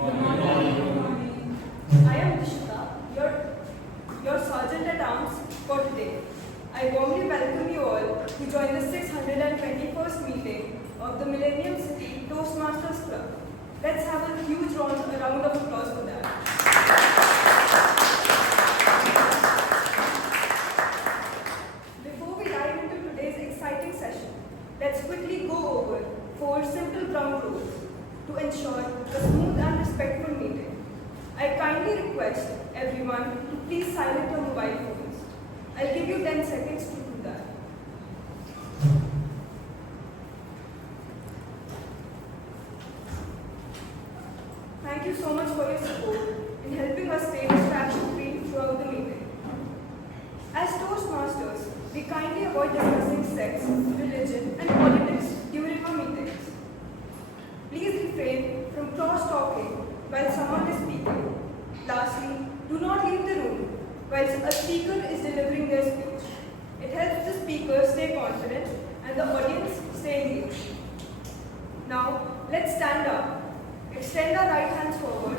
morning. I am Dishita, your Sergeant at Arms for today. I warmly welcome you all to join the 621st meeting of the Millennium City Toastmasters Club. Let's have a huge round of applause for that. Before we dive into today's exciting session, let's quickly go over 4 simple ground rules to ensure a smooth and respectful meeting. I kindly request everyone to please silence your mobile phones. I'll give you 10 seconds to do that. Thank you so much for your support in helping us stay distraction-free throughout the meeting. As Toastmasters, we kindly avoid discussing sex, religion, and politics during our meetings. Please refrain from cross-talking while someone is speaking. Lastly, do not leave the room while a speaker is delivering their speech. It helps the speaker stay confident and the audience stay engaged. Now, let's stand up. Extend our right hands forward.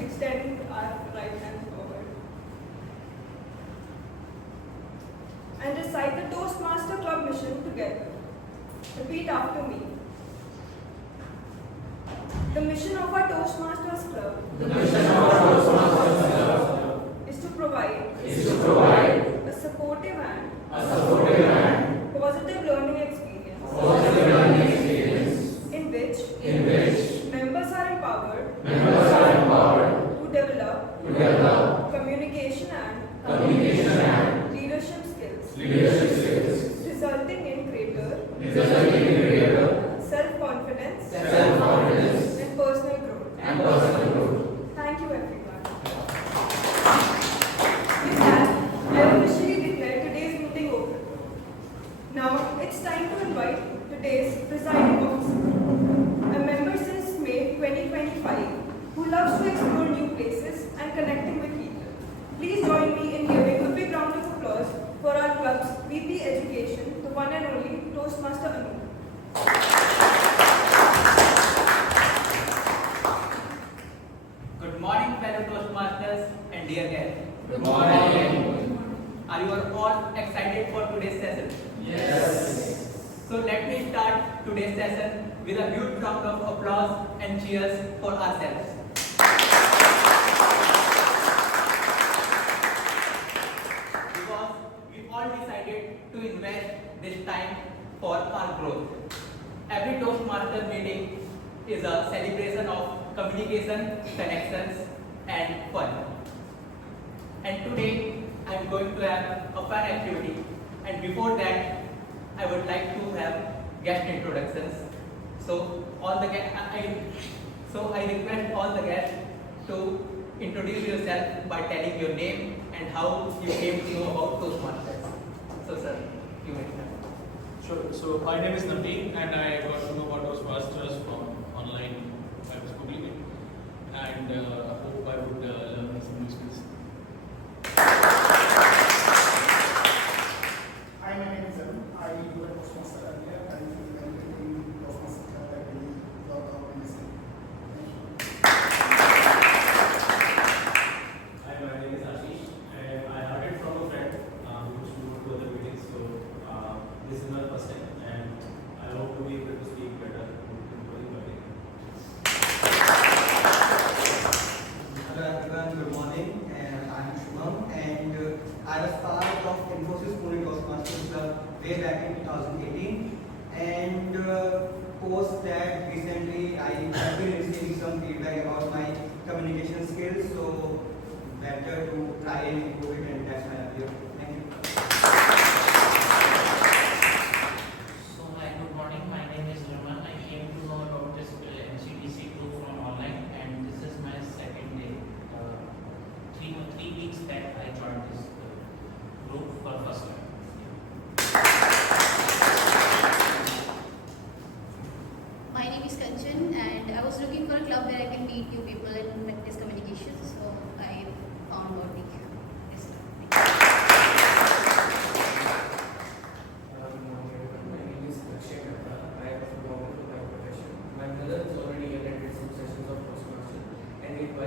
Extend our right hands forward. And recite the Toastmaster Club mission together. Repeat after me. The mission of our Toastmasters Club is to provide a supportive and positive learning experience in which members are empowered to develop communication and leadership skills, resulting in greater self-confidence and personal growth. Thank you, everyone. With that, I officially declare today's meeting open. Now, it's time to invite today's presiding officer, a member since May 2025, who loves to explore new places and connecting with people. Please join me in giving a big round of applause for our club's VP Education, the one and only Toastmaster Anu. Good morning, fellow Toastmasters and dear guests. Good morning. Are you all excited for today's session? Yes. So let me start today's session with a huge round of applause and cheers for ourselves. Because we all decided to invest this time for our growth. Every Toastmaster meeting is a celebration of communication, connections, and fun. And today, I am going to have a fun activity. And before that, I would like to have guest introductions. So I request all the guests to introduce yourself by telling your name and how you came to know about Toastmasters. So, sir, you may start. Sure. So my name is Naveen, and I got to know about Toastmasters from online. I was googling it, and I hope I would learn some new skills. Hi, my name is Arun. I do a Toastmaster earlier. I feel very good in Toastmaster Club. I really love how we listen. Thank you. Hi, my name is Ashish, and I heard it from a friend who used to go to other meetings. So this is my first time, and I hope to be able to speak better. Hello everyone, good morning, and I'm Shubham, and I was part of Infosys Pune Toastmasters Club way back in 2018, and post that recently I have been receiving some feedback about my communication skills, so better to try and improve it, and that's why I'm here. Thank you. So, hi, good morning. My name is Raman. I came to know about this NCTC group from online, and this is my second day. 3 weeks back, I joined this group for first time. My name is Kanchan, and I was looking for a club where I can meet new people and practice communication. So I found Body. Yes, thank you.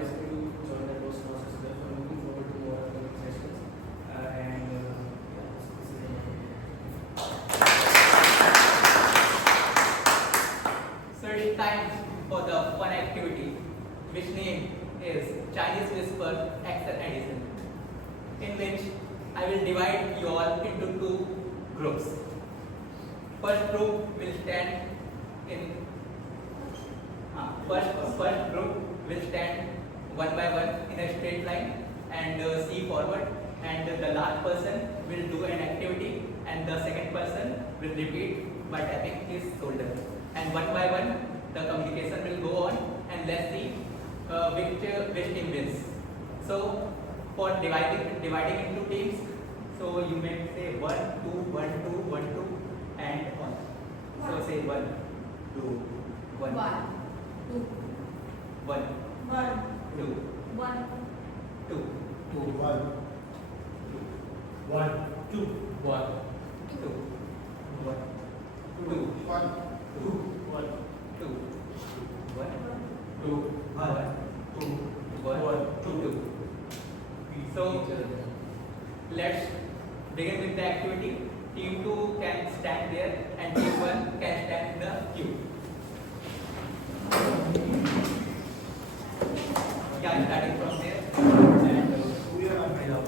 advised me to join the Toastmasters as well. So I'm looking forward to more upcoming sessions. This is So it's time for the fun activity, which name is Chinese Whisper Action Edition, in which I will divide you all into two groups. First group will stand in first group will stand one by one in a straight line and see forward, and the last person will do an activity and the second person will repeat by tapping his shoulder, and one by one the communication will go on, and let's see which team wins. So for dividing into teams, so you may say 1 2 1 2 1 2 and on. So say 1 2 1 1 2 1 2 2 One. 1, 2, 1, 2 1 2 One. 2 1 2 1 2 1 2. So let's begin with the activity. Team 2 can stand there and team 1 can stand in the queue. Yeah, starting from there. And We are not made up.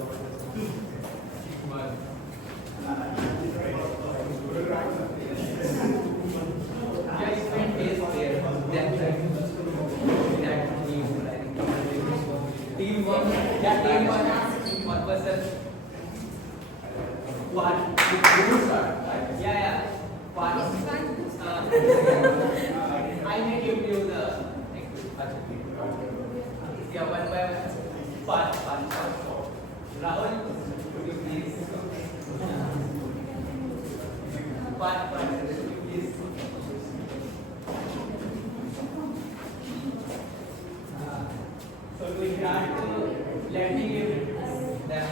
judgment is there. That team, I think. Team 1, yeah, team 1, one person. One. Yeah. One. I may give you the yeah, one by one. Fast. Rahul, could you please? Fast, could you please? So we start learning them.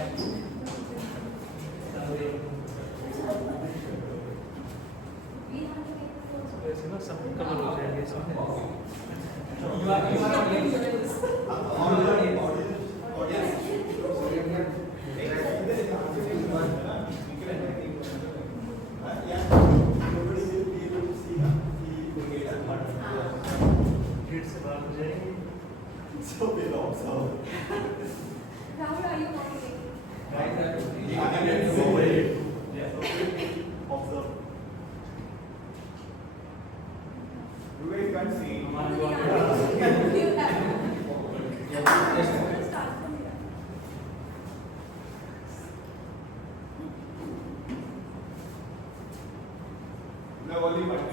You are audience. So we observe. Rahul, are you watching? Observe. You guys can't see. Start from here. No, only one.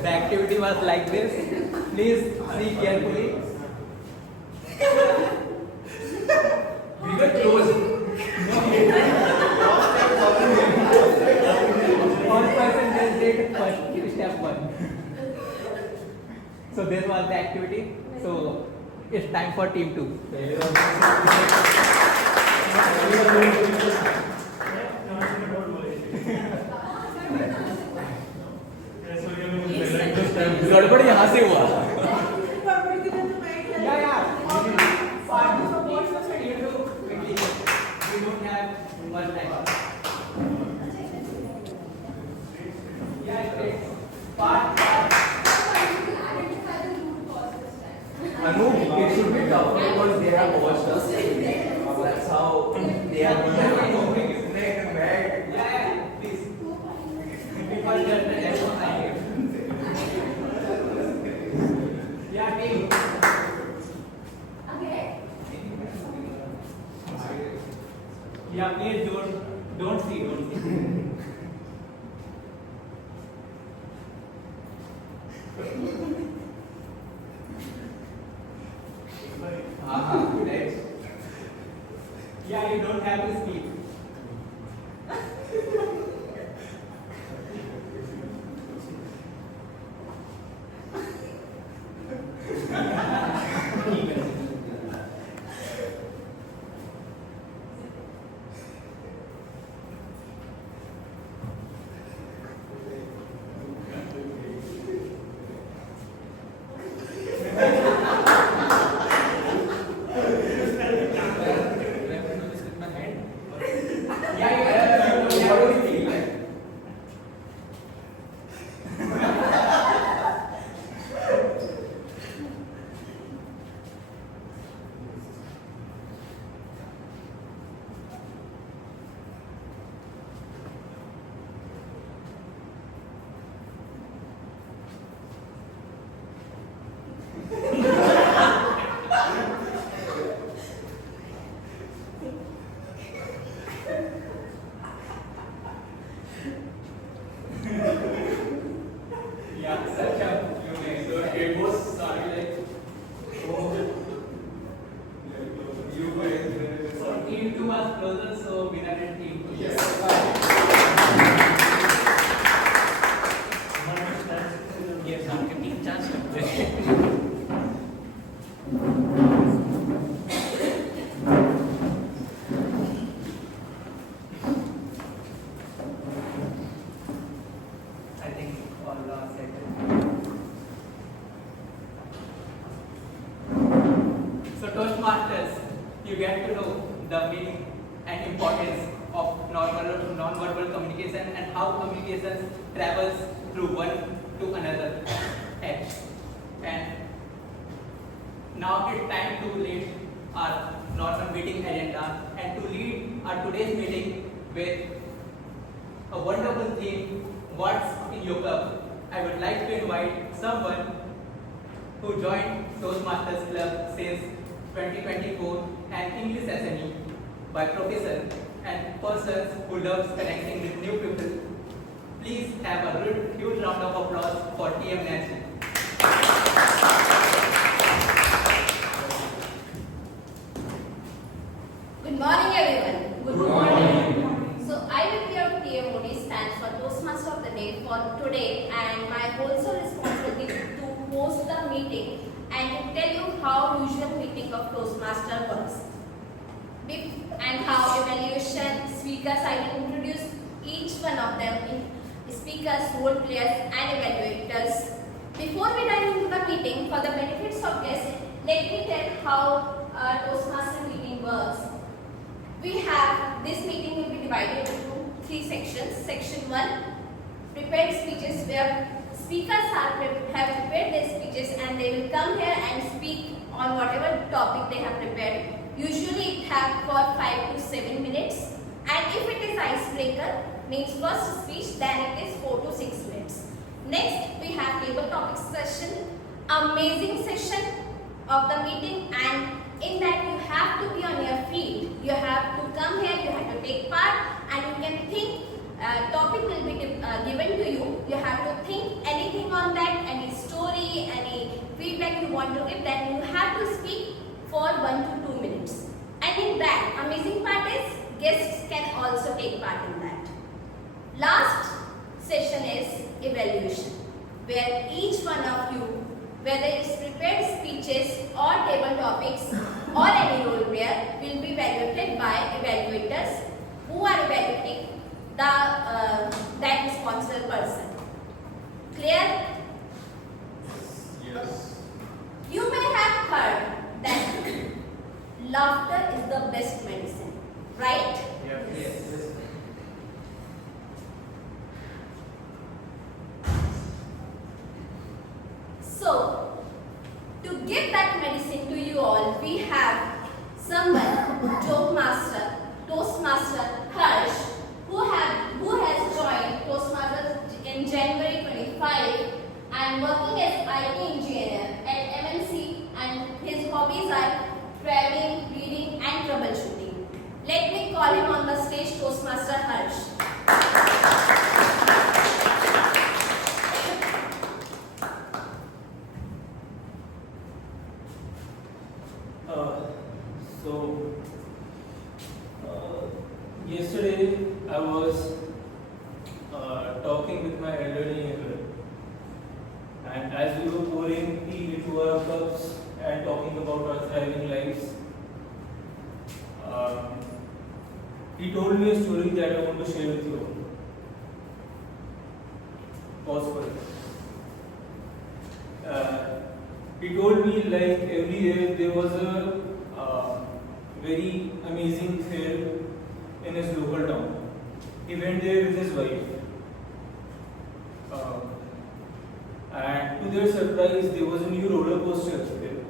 The activity was like this. Please see carefully. We were close. One person just did first step 1. So this was the activity. So it's time for team 2. So you like to stand गड़बड़ यहाँ से हुआ. We don't have much time. Yeah, it's part. Anu, it should be tough because they have watched us. That's how they are going to make mad. Yeah, please. People just telephone line. Yeah, team. Yeah, please don't see. Next. Yeah, you don't have to speak. Yeah, such a So it was started like, oh, you guys. so team 2 was closer, so winner and team 2. Yes. Gives our team chance to I think all are set. So Toastmasters, you get to know the meaning and importance of non-verbal communication and how communication travels through one to another edge. And now it's time to lead our normal meeting agenda and to lead our today's meeting with a wonderful theme, What's in Your Cup? I would like to invite someone who joined Toastmasters Club since 2024, an English SME by profession and persons who loves connecting with new people. Please have a huge round of applause for TM Nancy. Good morning, everyone. Good morning. So I will be your TMOD, stands for Toastmaster of the Day for today, and my also responsibility to host the meeting and to tell you how usual meeting of Toastmaster works. And how evaluation speakers, I will introduce each one of them in speakers, role players and evaluators. Before we dive into the meeting, for the benefits of guests, let me tell how a Toastmaster meeting works. We have, this meeting will be divided into 3 sections. Section 1, prepared speeches, where speakers have prepared their speeches and they will come here and speak on whatever topic they have prepared. Usually it have for 5 to 7 minutes, and if it is icebreaker, means first speech, then it is 4 to 6 minutes. Next, we have table topics session, amazing session of the meeting, and in that you have to be on your feet. You have to come here, you have to take part, and you can think, topic will be given to you. You have to think anything on that, any story, any feedback you want to give, then you have to speak for 1 to 2 minutes. And in that, amazing part is, guests can also take part in that. Last session is evaluation, where each one of you, whether it's prepared speeches or table topics or any role player, will be evaluated by evaluators who are evaluating that responsible person. Clear? Yes. You may have heard that laughter is the best medicine, right? Yes. So, to give that medicine to you all, we have someone, Toastmaster Harsh, who has joined Toastmasters in January 25 and working as IT engineer at MNC, and his hobbies are traveling, reading and troubleshooting. Let me call him on the stage, Toastmaster Harsh. So, yesterday I was talking with my elderly neighbor, and as we were pouring tea into our cups and talking about our thriving lives, he told me a story that I want to share with you. Pause for it. He told me like every year there was a very amazing fair in his local town. He went there with his wife. And to their surprise, there was a new roller coaster there.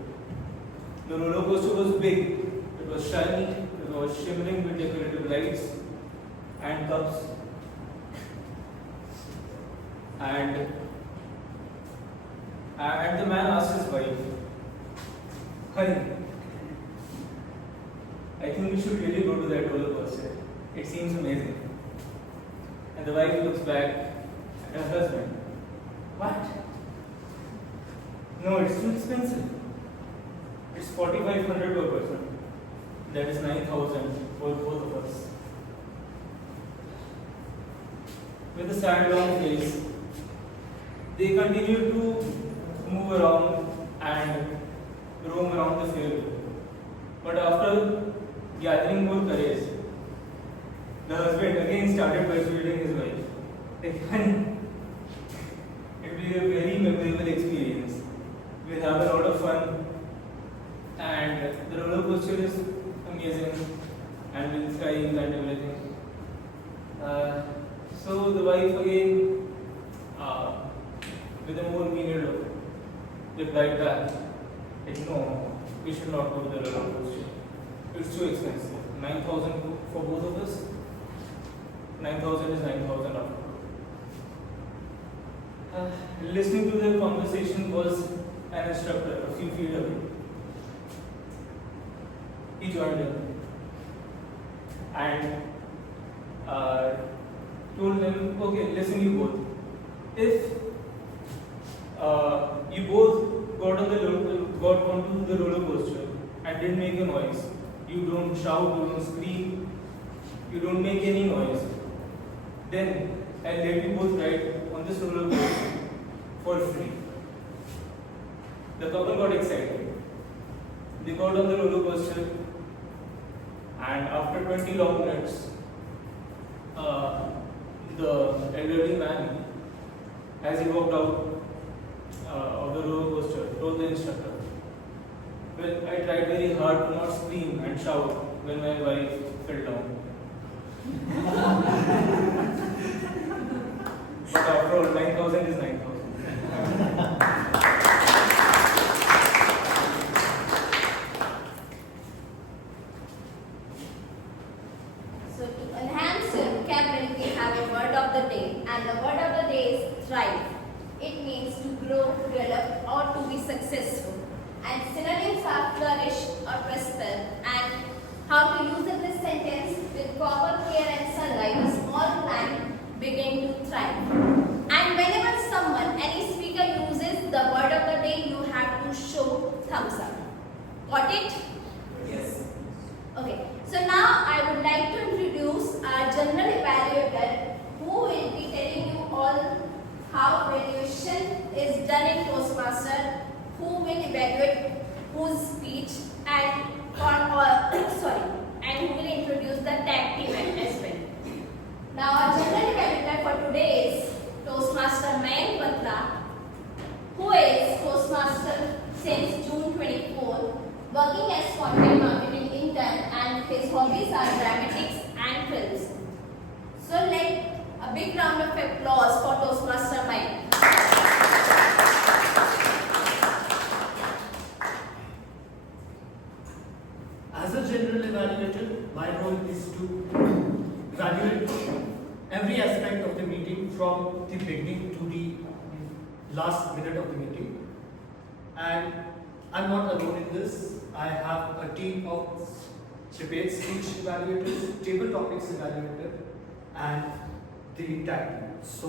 The roller coaster was big, it was shiny, it was shimmering with decorative lights and cups. And the man asked his wife, "Honey, I think we should really go to that roller coaster. It seems amazing." And the wife looks back at her husband. "What? No, it's too expensive. It's 4,500 per person. That is 9,000 for both of us." With a sad long face, they continued to move around and roam around the fair. But after gathering more courage, the husband again started persuading his wife. Like, "Honey, it will be a very memorable experience. We'll have a lot of fun, and the roller coaster is amazing, and we'll thrive and everything." So the wife again, with a more meaner look, replied back, like, "No, we should not go to the roller coaster. It's too expensive. 9,000 for both of us. 9,000 is 9,000 after all." Listening to their conversation was an instructor a few feet away. He joined in and told them, "Okay, listen, you both. If you both got onto the roller coaster and didn't make a noise, you don't shout, you don't scream, you don't make any noise, then I'll let you both ride on this roller coaster for free." The couple got excited. They got on the roller coaster, and after 20 long minutes, the elderly man, as he walked out of the roller coaster, told the instructor, "Well, I tried very hard to not scream and shout when my wife fell down. But after all, 9,000 is 9,000. So to enhance your vocabulary, we have a word of the day, and the word of the day is thrive. It means to grow, develop, or to be successful. And synonyms are flourish or prosper. And how to use in this sentence: with proper care and sunlight, a small plant begin to thrive. And whenever someone, any speaker uses the word of the day, you have to show thumbs up. Got it? Yes. Okay. So now I would like to introduce our general evaluator, who will be telling you all how evaluation is done in Toastmaster, who will evaluate whose speech, and and who will introduce the tag team as well. Now our general evaluator for today is Toastmaster Mayank Batra, who is Toastmaster since June 24, working as content marketing intern, and his hobbies are dramatics and films. So let a big round of applause for Toastmaster Mike. As a general evaluator, my role is to evaluate every aspect of the meeting from the beginning to the last minute of the meeting. And I'm not alone in this. I have a team of debate speech evaluators, table topics evaluator, and the tag team. So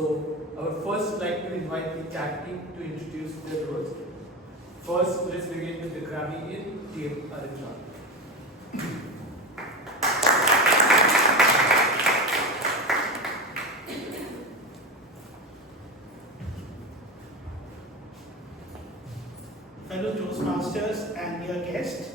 I would first like to invite the tag team to introduce their roles. First, let's begin with the Grammy in Team Aritra. Fellow Toastmasters and dear guests,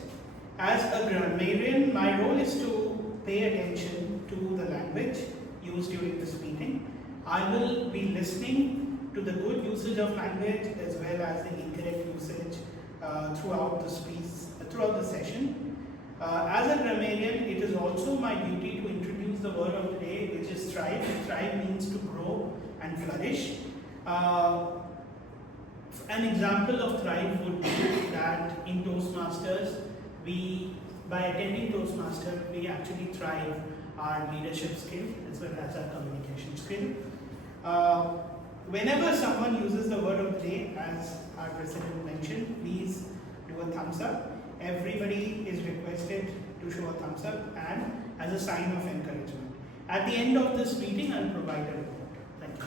as a grammarian, my role is to pay attention to the language used during this meeting. I will be listening to the good usage of language as well as the incorrect usage throughout the speech, throughout the session. As a grammarian, it is also my duty to introduce the word of the day, which is thrive. Thrive means to grow and flourish. An example of thrive would be that in Toastmasters, by attending Toastmasters, we actually thrive our leadership skill as well as our communication skill. Whenever someone uses the word of the day, as our president mentioned, please do a thumbs up. Everybody is requested to show a thumbs up and as a sign of encouragement. At the end of this meeting, I'll provide a report. Thank you.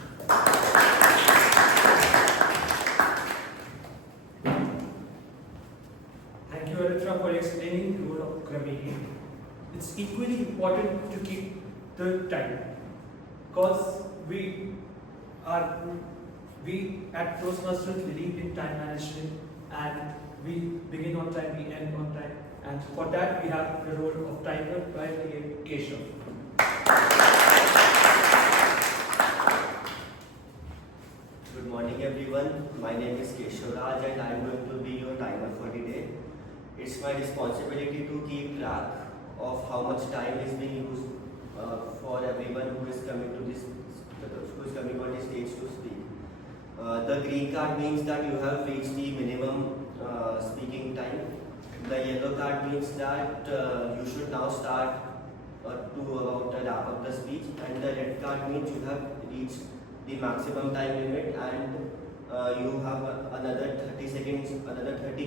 Thank you, Aritra, for explaining the role of grammarian. It's equally important to keep the time, because we at Toastmasters believe in time management, and we begin on time, we end on time, and for that we have the role of timer by Keshav. Good morning everyone, my name is Keshav Raj and I am going to be your timer for the day. It's my responsibility to keep track of how much time is being used for everyone who is coming on the stage to speak. The green card means that you have reached the minimum speaking time. The yellow card means that you should now start to about wrap up the speech, and the red card means you have reached the maximum time limit and you have another 30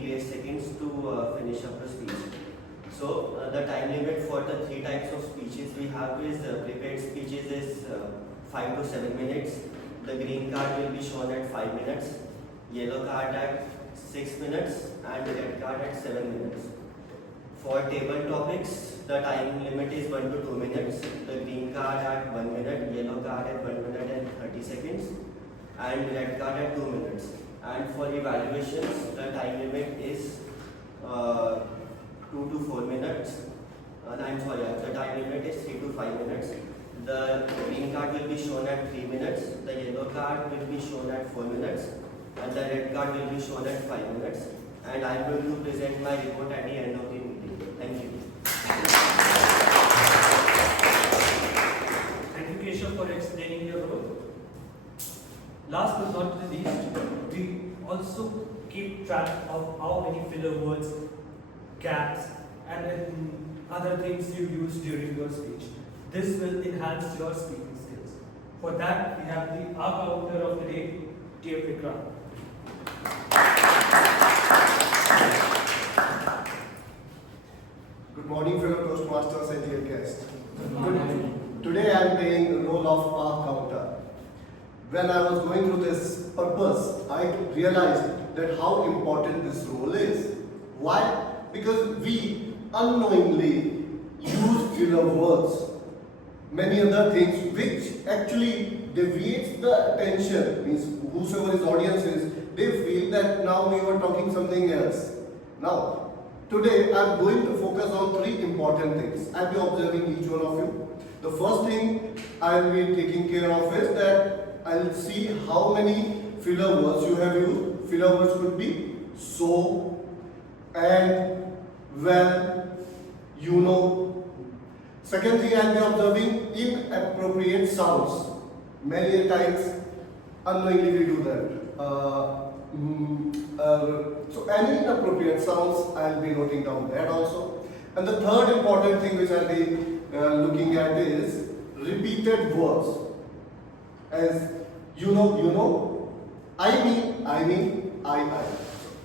grace seconds to finish up the speech. So the time limit for the three types of speeches we have is prepared speeches is 5 to 7 minutes. The green card will be shown at 5 minutes, yellow card at 6 minutes and red card at 7 minutes. For table topics, the time limit is 1 to 2 minutes, the green card at 1 minute, yellow card at 1 minute and 30 seconds and red card at 2 minutes. And for evaluations, the time limit is 2 to 4 minutes. The time limit is 3 to 5 minutes. The green card will be shown at 3 minutes, the yellow card will be shown at 4 minutes, and the red card will be shown at 5 minutes. And I am going to present my report at the end of the meeting. Thank you. Thank you, Keshav, for explaining your role. Last but not the least, we also keep track of how many filler words, gaps, and other things you use during your speech. This will enhance your speaking skills. For that, we have the author of the day, Dear Vikram. Good morning, fellow Toastmasters and dear guests. Today I am playing the role of a counter. When I was going through this purpose, I realized that how important this role is. Why? Because we unknowingly use filler words, many other things which actually deviates the attention, means whosoever his audience is, they feel that now we were talking something else. Now, today I am going to focus on three important things. I will be observing each one of you. The first thing I will be taking care of is that I will see how many filler words you have used. Filler words could be so, and well, you know. Second thing I'll be observing inappropriate sounds. Many a times unknowingly we do that. So any inappropriate sounds I'll be noting down that also. And the third important thing which I'll be looking at is repeated words. As you know, I mean, I.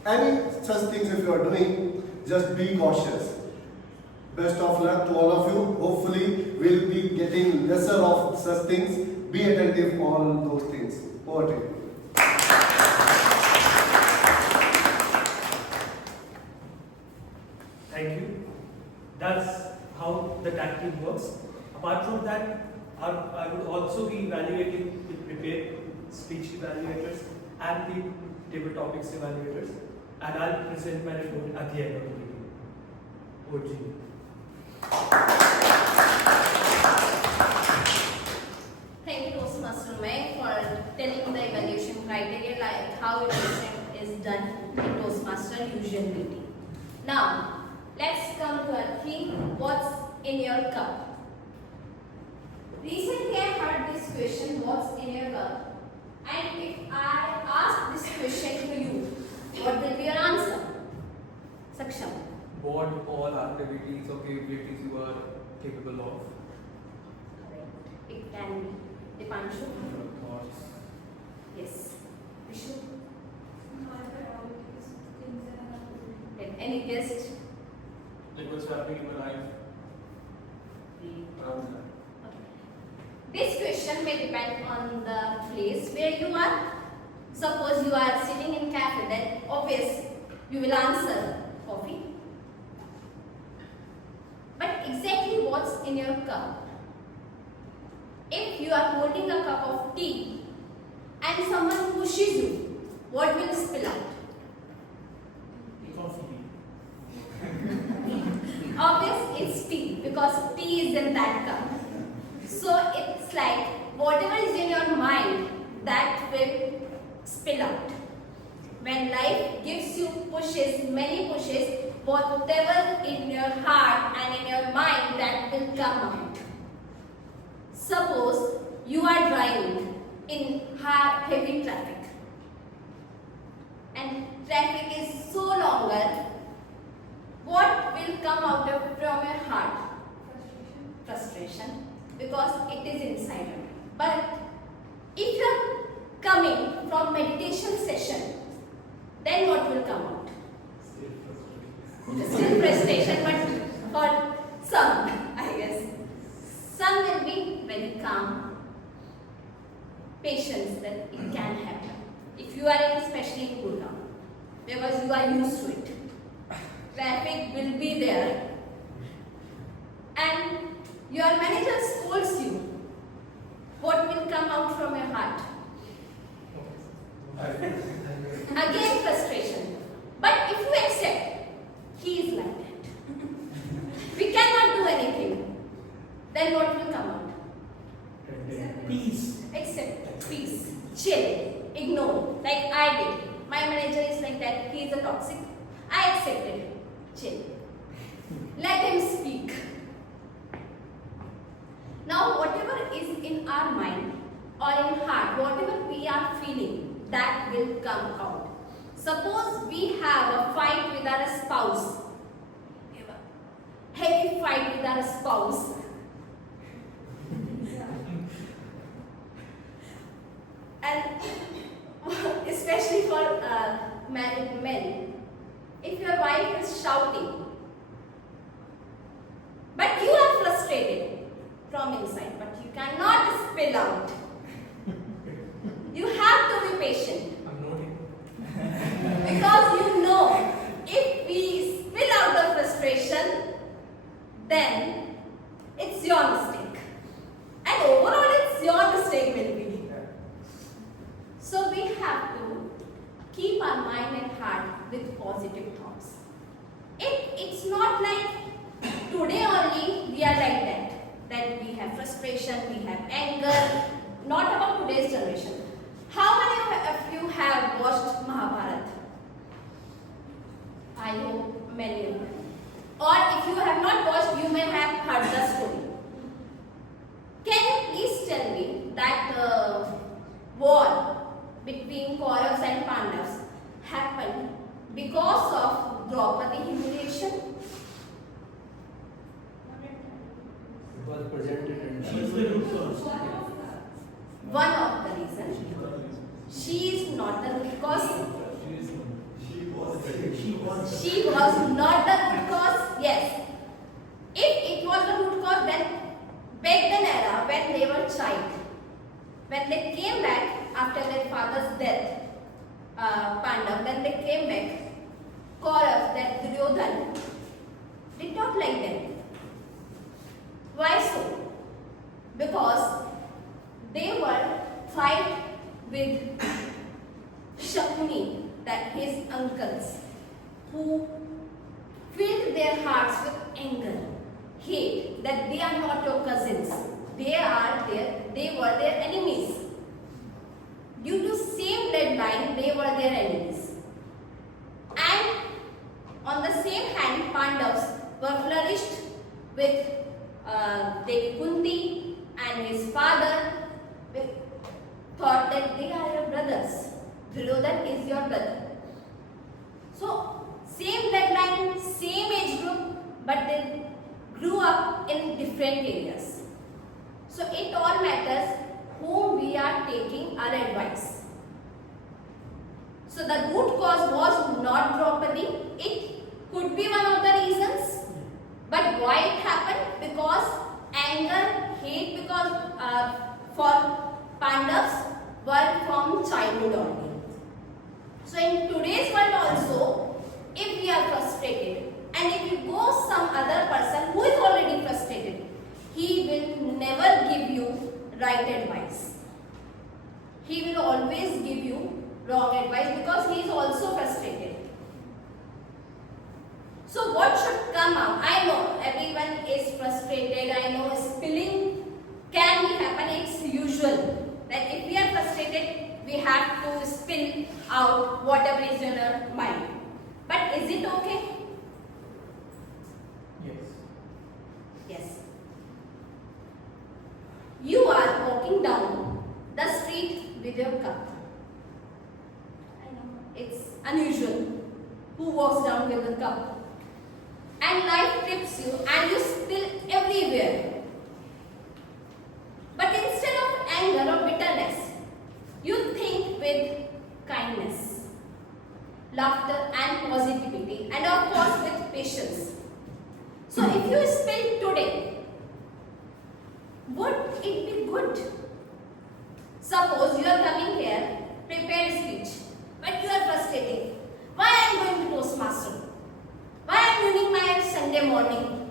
Any such things if you are doing, just be cautious. Best of luck to all of you. Hopefully, we'll be getting lesser of such things. Be attentive on those things. Over to you. Thank you. That's how the tag team works. Apart from that, I would also be evaluating with prepared speech evaluators and the table topics evaluators, and I'll present my report at the end of the meeting. Over to you. Thank you, Toastmaster Meg, for telling the evaluation criteria, like how evaluation is done in Toastmaster usual meeting. Now, let's come to our theme, what's in your cup? Recently, I heard this question, what's in your cup? And if I ask this question to you, what will be your answer? Saksham. What all activities or capabilities you are capable of? Correct. It can be. Dipanshu. Thoughts. Yes. Vishu. Any guest? Like what's happening in my life around that. This question may depend on the place where you are. Suppose you are sitting in cafe, then obvious you will answer coffee. But exactly what's in your cup? If you are holding a cup of tea and someone pushes you, what will spill out? Coffee. Obvious, it's tea, because tea is in that cup. So it's like whatever is in your mind, that will spill out. When life gives you pushes, many pushes, whatever in your heart and in your mind, that will come out. Suppose you are driving in heavy traffic, and traffic is so longer, what will come out from your heart? Frustration, because it is inside you. But if you are coming from meditation session, then what will come out? Still frustration, but for some, I guess. Some will be very calm, patience that it can happen. If you are in especially in Gurgaon, because you are used to it. Traffic will be there. And your manager scolds you. What will come out from your heart? Again frustration. But if you accept, he is like that. We cannot do anything. Then what will come out? Peace. Accept, peace, chill, ignore, like I did. My manager is like that, he is a toxic. I accepted, chill. Let him speak. Now whatever is in our mind or in heart, whatever we are feeling, that will come out. Suppose we have a fight with our spouse. Heavy fight with our spouse. And especially for married men, if your wife is shouting, but you are frustrated from inside, but you cannot spill out. You have to be patient. I'm noting. Because you know, if we spill out the frustration, then it's your mistake. And overall, it's your mistake will be. So we have to keep our mind and heart with positive thoughts. It's not like today only we are like that. That we have frustration, we have anger. Not about today's generation. How many of you have watched Mahabharata? I know, Millennium. Or if you have not watched, you may have heard the story. Can you please tell me that war between Kauravas and Pandavas happened because of Draupadi humiliation? It was presented and She is the root cause. One of the reasons. She is not the root cause. She was not the root cause. Yes. If it was the root cause, then back then era, when they were child, when they came back after their father's death, Pandav, when they came back, Kauravas, that Duryodhan, did not like them. Why so? Because they were fight with Shakuni, that his uncles, who filled their hearts with anger, hate, that they are not your cousins. They were their enemies. Due to same bloodline, they were their enemies. And on the same hand, Pandavas were flourished with Devi Kunti and his father thought that they are your brothers. Duryodhan is your brother. So, same bloodline, same age group, but they grew up in different areas. So, it all matters whom we are taking our advice. So, the root cause was not Draupadi. It could be one of the reasons. But why it happened? Because anger, hate, because for Pandavas were from childhood only. So in today's world also, if we are frustrated and if you go some other person who is already frustrated, he will never give you right advice. He will always give you wrong advice because he is also frustrated. So what should come out? I know everyone is frustrated. I know spilling can happen. It's usual that if we are frustrated, we have to spill out whatever is in our mind. But is it okay? Yes. Yes. You are walking down the street with your cup. I know it's unusual. Who walks down with a cup? And life trips you and you spill everywhere. But instead of anger or bitterness, you think with kindness, laughter and positivity, and of course with patience. So if you spill today, would it be good? Suppose you are coming here, prepared speech, but you are frustrated. Why I am going to Toastmasters? Why I am doing my Sunday morning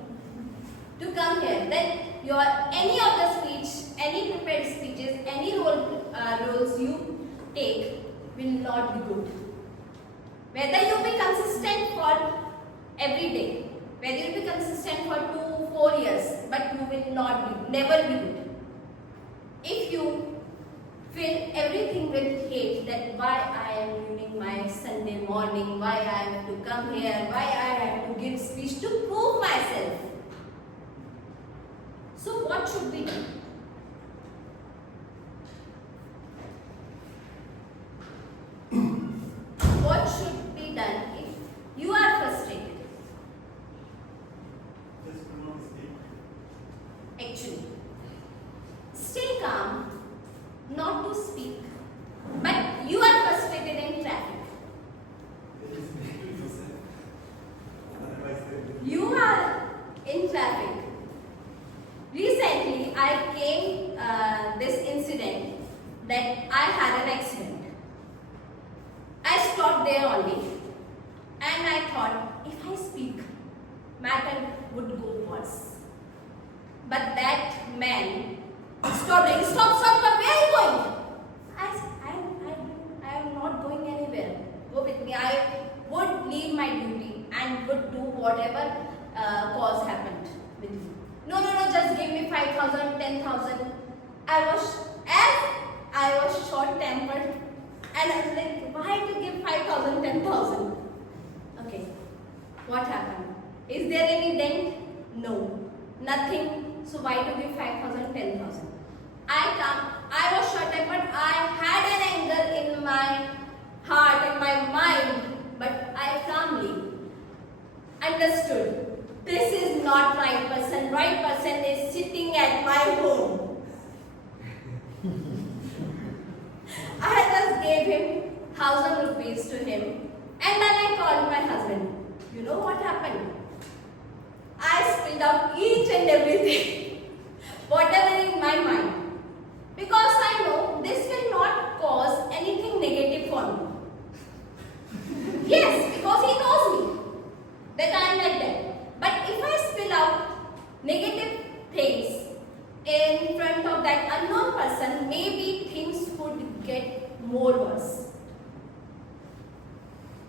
to come here? Then your any of the speech, any prepared speeches, any roles you take will not be good. Whether you be consistent for every day, whether you be consistent for 2-4 years, but you will not be, never be good. If you fill everything with hate, that why I am ruining my Sunday morning, why I have to come here, why I have to give speech to prove myself. So what should we do? What should be done if you are frustrated? Actually, stay calm, not to speak, but you are frustrated in traffic. You are in traffic. Recently, I came this incident that I had an accident. I stopped there only and I thought if I speak, matter would go worse. But that man stopped saying, stop, where are you going? I said, I am not going anywhere. Go with me. I would leave my duty and would do whatever cause happened with you. No, just give me 5,000, 10,000. I was short-tempered and I was like, why to give 5,000, 10,000? Okay. What happened? Is there any dent? No. Nothing. So why to give 5,000, 10,000? I was short tempered. I had an anger in my heart and my mind, but I calmly understood. This is not right person. Right person is sitting at my home. I just gave him 1,000 rupees to him, and then I called my husband. You know what happened? I spilled out each and everything, whatever in my mind. Because I know this will not cause anything negative for me. Yes, because he knows me, that I am like that. But if I spill out negative things in front of that unknown person, maybe things could get more worse.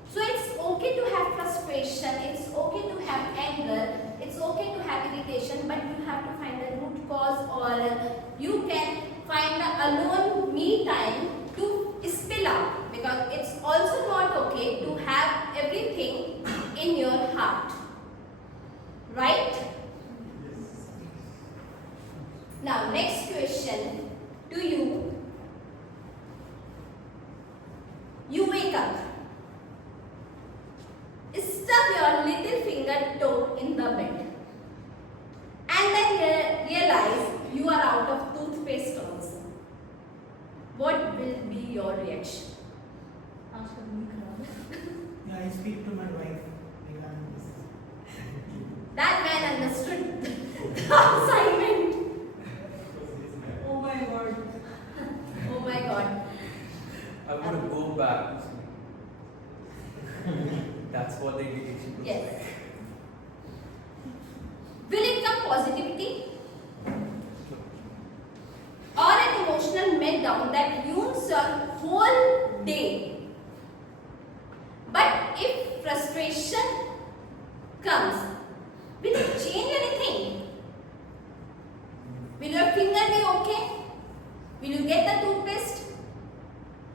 So it's okay to have frustration, it's okay to have anger, it's okay to have irritation, but you have to find a root cause, or you can find the alone me time to spill out, because it's also not okay to have everything in your heart. Right? Now next question to you. You wake up. Stuck your little finger toe in the bed. And then realize you are out of toothpaste also. What will be your reaction? Yeah, I speak to my wife regarding this. That man understood the assignment. Oh my God. Oh my God. I'm going to go back. That's what the indication looks Yes. like. Will it come positivity? Or an emotional meltdown that ruins your whole day? But if frustration comes, will it change anything? Will your finger be okay? Will you get the toothpaste?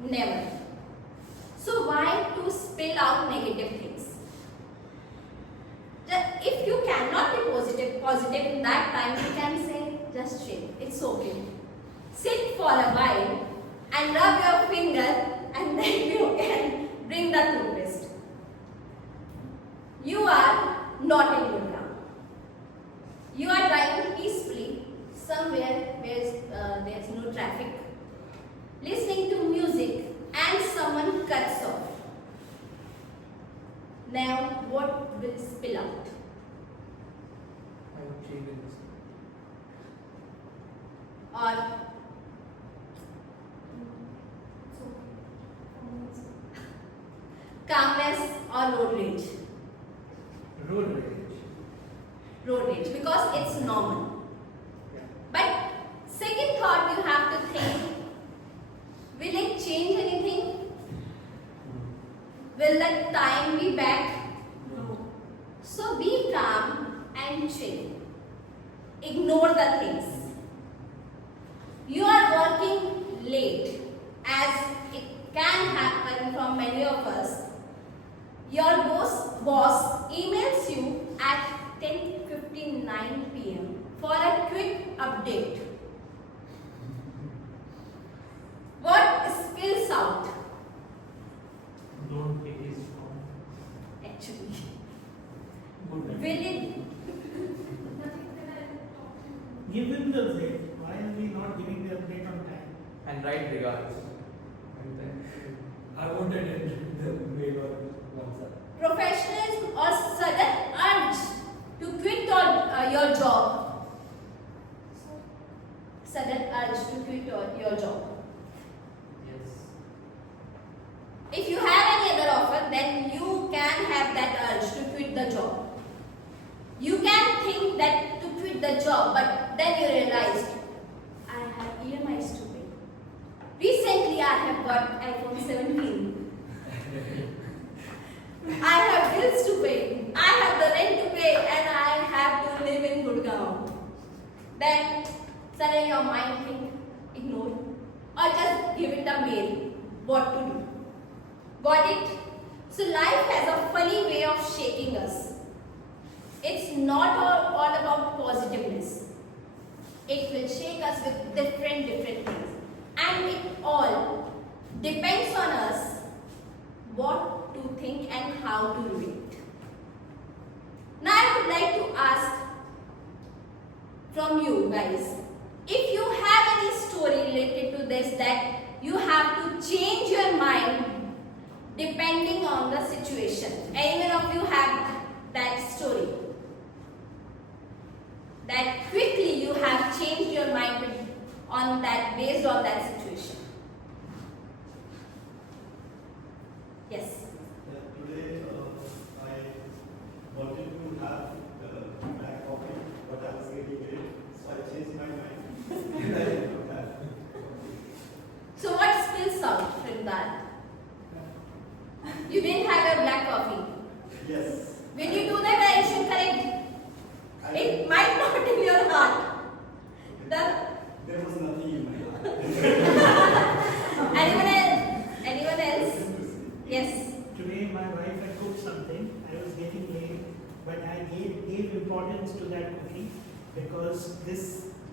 Never. So why to spill out negative things? If you cannot be positive in that time, you can say, just chill, it's okay. Sit for a while and rub your finger, and then you can bring the toothpaste. You are not in good ground. You are driving peacefully somewhere where there's no traffic, listening to music, and someone cuts off. Now, what will spill out? I would change this. Or calmness or road rage? Road rage. Road rage, because it's normal. But second thought you have to think, will it change anything? Will the time be back? No. So be calm and chill. Ignore the things. You are working late, as it can happen from many of us. Your boss emails you at 10:59 p.m. for a quick update. What spills out? Don't take his phone. Actually, Good. will it? Give him the update. Why are we not giving the update on time? And write regards. And then I wanted it the mail or WhatsApp. Professionalism or sudden urge to quit your job. Sudden urge to quit your job. Yes. If you have any other offer, then you can have that urge to quit the job. You can think that to quit the job, but then you realized, I have EMIs to pay. Recently, I have got iPhone 17. I have bills to pay. I have the rent to pay, and I have to live in Gurgaon. Then suddenly your mind think, ignore, or just give it a mail. What to do? Got it? So life has a funny way of shaking us. from you guys. If you have any story related to this that you have to change your mind depending on the situation. Anyone of you have that story? That quickly you have changed your mind on that, based on that situation. Yes. Today I wanted to have black coffee, but I was getting late, so I changed my mind. And I did not have. So what spills out from that? You didn't have your black coffee. Yes. When you do that, I should correct. It might not in your heart. There was nothing in my heart. Anyone else? Anyone else? Yes. Today my wife had cooked something. I was getting late, but I gave importance to that cooking because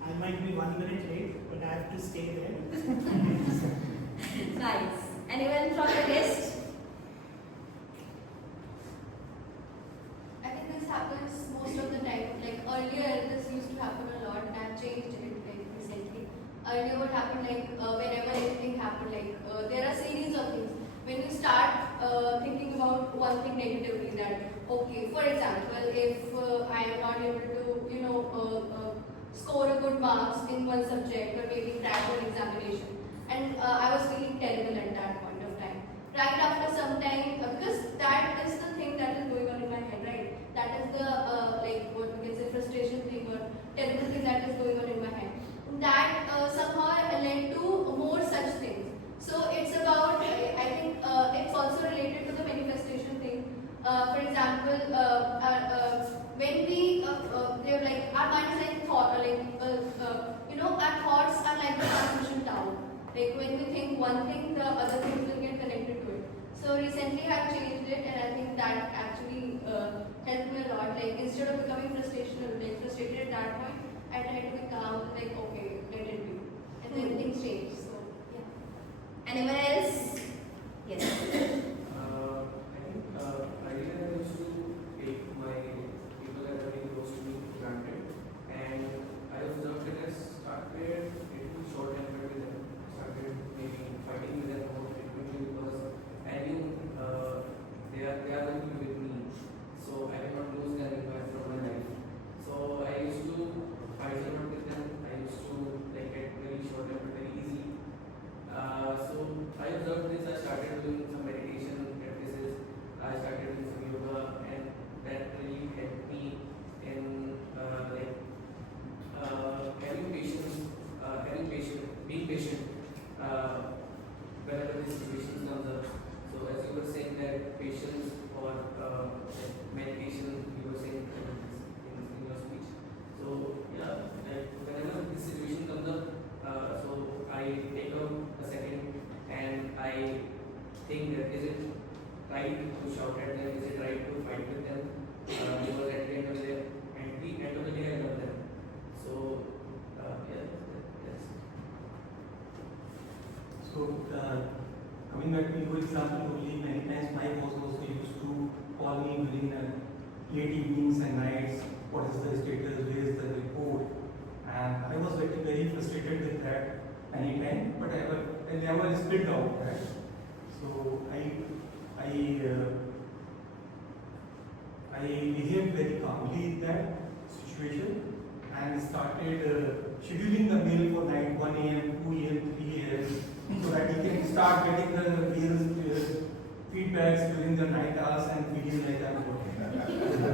I might be 1 minute late, but I have to stay there. Nice. Anyone from the list? I think this happens most of the time. Like earlier, this used to happen a lot, and I've changed it like recently. Earlier, what happened, like whenever anything happened, like there are series of things. When you start thinking about one thing negatively, that okay, for example, if I am not able to, score a good marks in one subject or maybe crack one examination, and I was feeling terrible at that point of time. Right after some time, because that is the thing that is going on in my head, right? That is the like what we can say frustration thing or terrible thing that is going on in my head. That somehow led to more such things. So it's about, I think it's also related to the manifestation thing. For example, when we they're like our mind is like thought, our thoughts are like the transmission tower. Like when we think one thing, the other things will get connected to it. So recently I've changed it, and I think that actually helped me a lot. Like instead of becoming frustrated at that point, I try to be calm, like okay, let it be, and then things change. So yeah. Anyone else? Yes. I think earlier I used to take my people that are very close to me for granted, and I observed that I started getting short-tempered with them. Started maybe fighting with them more frequently because I knew they are going to be with me, so I cannot lose them from my life. So I used to fight a lot with them. I used to like get very short-tempered very easily. So I observed this. I started doing some meditation practices. I started doing some yoga, and that really helped me in having patience, being patient whenever this situation comes up. So as you were saying that patience or meditation, you were saying in your speech. So yeah, like whenever this situation comes up, so I take a second and I think that is it right to shout at them? Is it right to fight with them? Because at the end of the day, I love them. So yes. So, coming back to your example, only many times my boss also used to call me during late evenings and nights. What is the status? Where is the report? And I was getting very frustrated with that anytime, but I never split out that. So I behaved very calmly in that situation and started scheduling the mail for night 1 a.m., 2 a.m., 3 a.m. so that he can start getting the real feedbacks during the night hours and feeling like I'm working.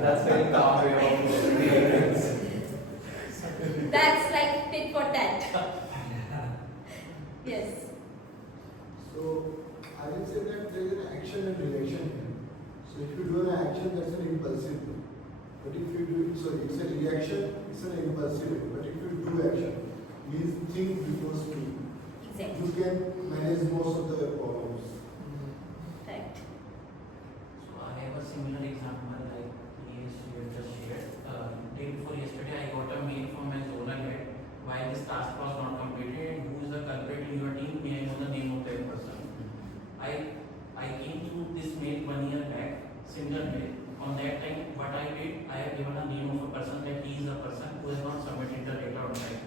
That's very calm way of doing. That's like tit for tat. Yes. So I will say that there is an action and reaction here. So if you do an action, that's an impulsive. But if you do, it's a reaction, it's an impulsive. But if you do action, means think before speak. Exactly. You can manage most of the problems. Right. So I have a similar example like you just shared. Day before yesterday, I got a mail from my zonal head why this task was not completed and who is the culprit in your team. May I know the name of that person? I came through this mail 1 year back, similar mail On that time, what I did, I have given a name of a person, that he is a person who has not submitted the data on time.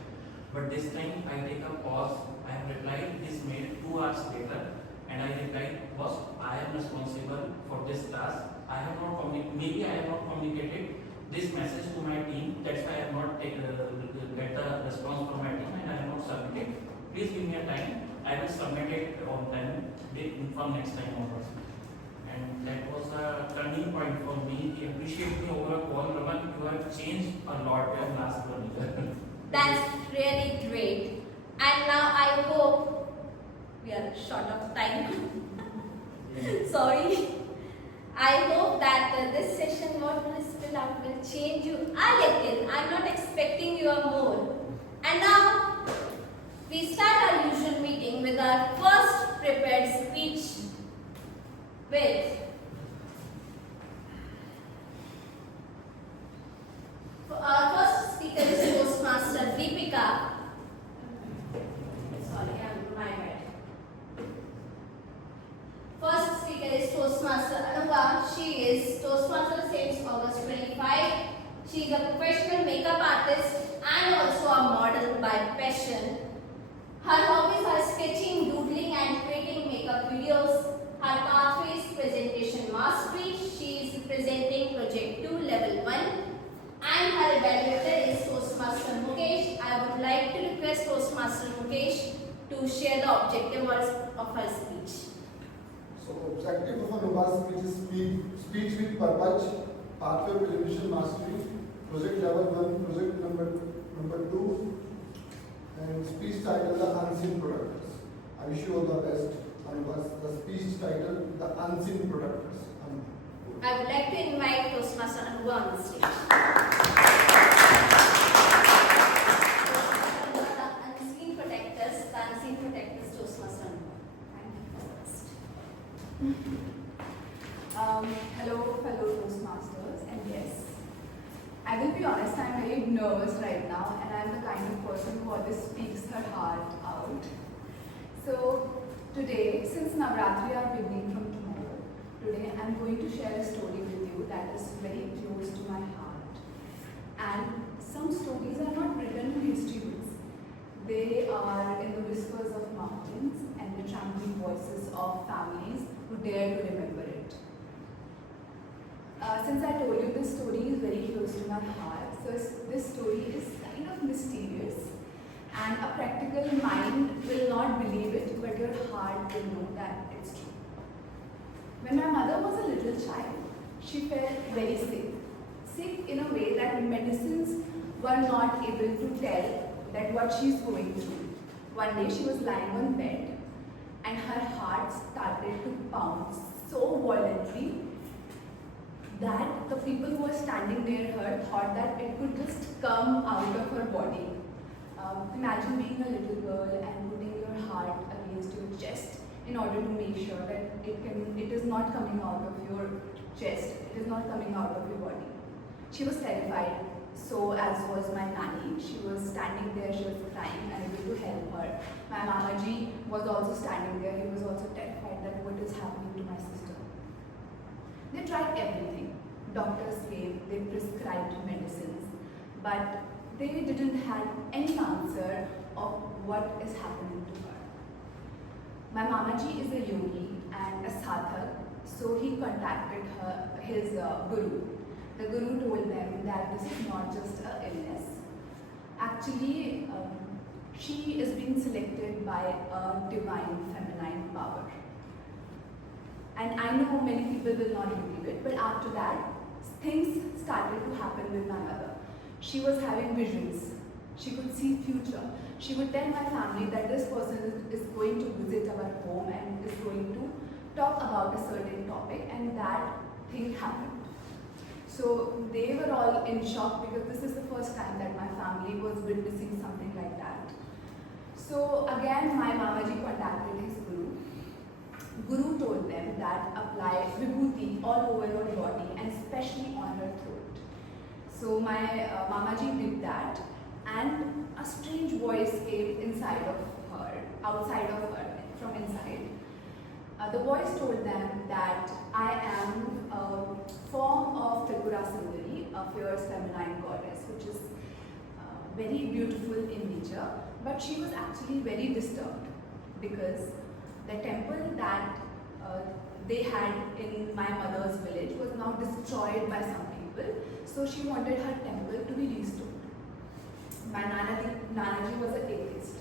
But this time, I take a pause. I have replied this mail 2 hours later, and I replied, boss, I am responsible for this task. I have not maybe I have not communicated this message to my team. That's why I have not get the response from my team, and I have not submitted. Please give me a time. I will submit it on time from next time onwards. And that was a turning point for me. He appreciated me over a call. Raman, you have changed a lot in last 1 year. That's really great. And now I hope we are short of time. Sorry. I hope that this session what will spill out will change you a little. I'm not expecting you more. And now we start our usual meeting with our first prepared speech with our first speaker is Toastmaster Deepika. Sorry, my bad. First speaker is Toastmaster Anuga. She is Toastmaster since August 25. She is a professional makeup artist and also a model by passion. Her hobbies are sketching, doodling and creating makeup videos. Her pathway is presentation mastery. She is presenting project 2 level 1. And her evaluator is Toastmaster Mukesh. I would like to request Toastmaster Mukesh to share the objective of her speech. So, objective of Anuga's speech is speech with purpose, pathway presentation mastery, project level 1, project number 2, and speech title The Unseen Productors. I wish you all the best. Anuga's the speech title The Unseen Productors. I would like to invite Toastmaster Anuga on the stage. The unseen protectors, Toastmaster Anuga. Thank you first. Hello, fellow Toastmasters, and yes, I will be honest, I'm very nervous right now, and I'm the kind of person who always speaks her heart out. So today, since Navratri are beginning from tomorrow, today I'm going to share a story with you that is very close to my heart. And some stories are not written in history books. They are in the whispers of mountains and the trembling voices of families who dare to remember it. Since I told you this story is very close to my heart, so this story is kind of mysterious, and a practical mind will not believe it, but your heart will know that it's true. When my mother was a little child, she felt very sick in a way that medicines were not able to tell that what she's going through. One day she was lying on bed and her heart started to pound so violently that the people who were standing near her thought that it could just come out of her body. Imagine being a little girl and putting your heart against your chest in order to make sure that it is not coming out of your chest, it is not coming out of your body. She was terrified, so as was my nanny. She was standing there, she was crying, unable to help her. My mamaji was also standing there, he was also terrified that what is happening to my sister. They tried everything. Doctors came, they prescribed medicines, but they didn't have any answer of what is happening to her. My mamaji is a yogi and a sadhak, so he contacted his guru. The guru told them that this is not just an illness. Actually, she is being selected by a divine feminine power. And I know many people will not believe it, but after that, things started to happen with my mother. She was having visions. She could see future. She would tell my family that this person is going to visit our home and is going to talk about a certain topic, and that thing happened. So they were all in shock because this is the first time that my family was witnessing something like that. So again, my mamaji contacted his guru. Guru told them that apply vibhuti all over her body and especially on her throat. So my mamaji did that, and a strange voice came inside of her, outside of her, from inside. The voice told them that I am a form of Tripura Sundari, a fierce feminine goddess, which is very beautiful in nature, but she was actually very disturbed because the temple that they had in my mother's village was now destroyed by some people, so she wanted her temple to be restored. My Nanaji was an atheist.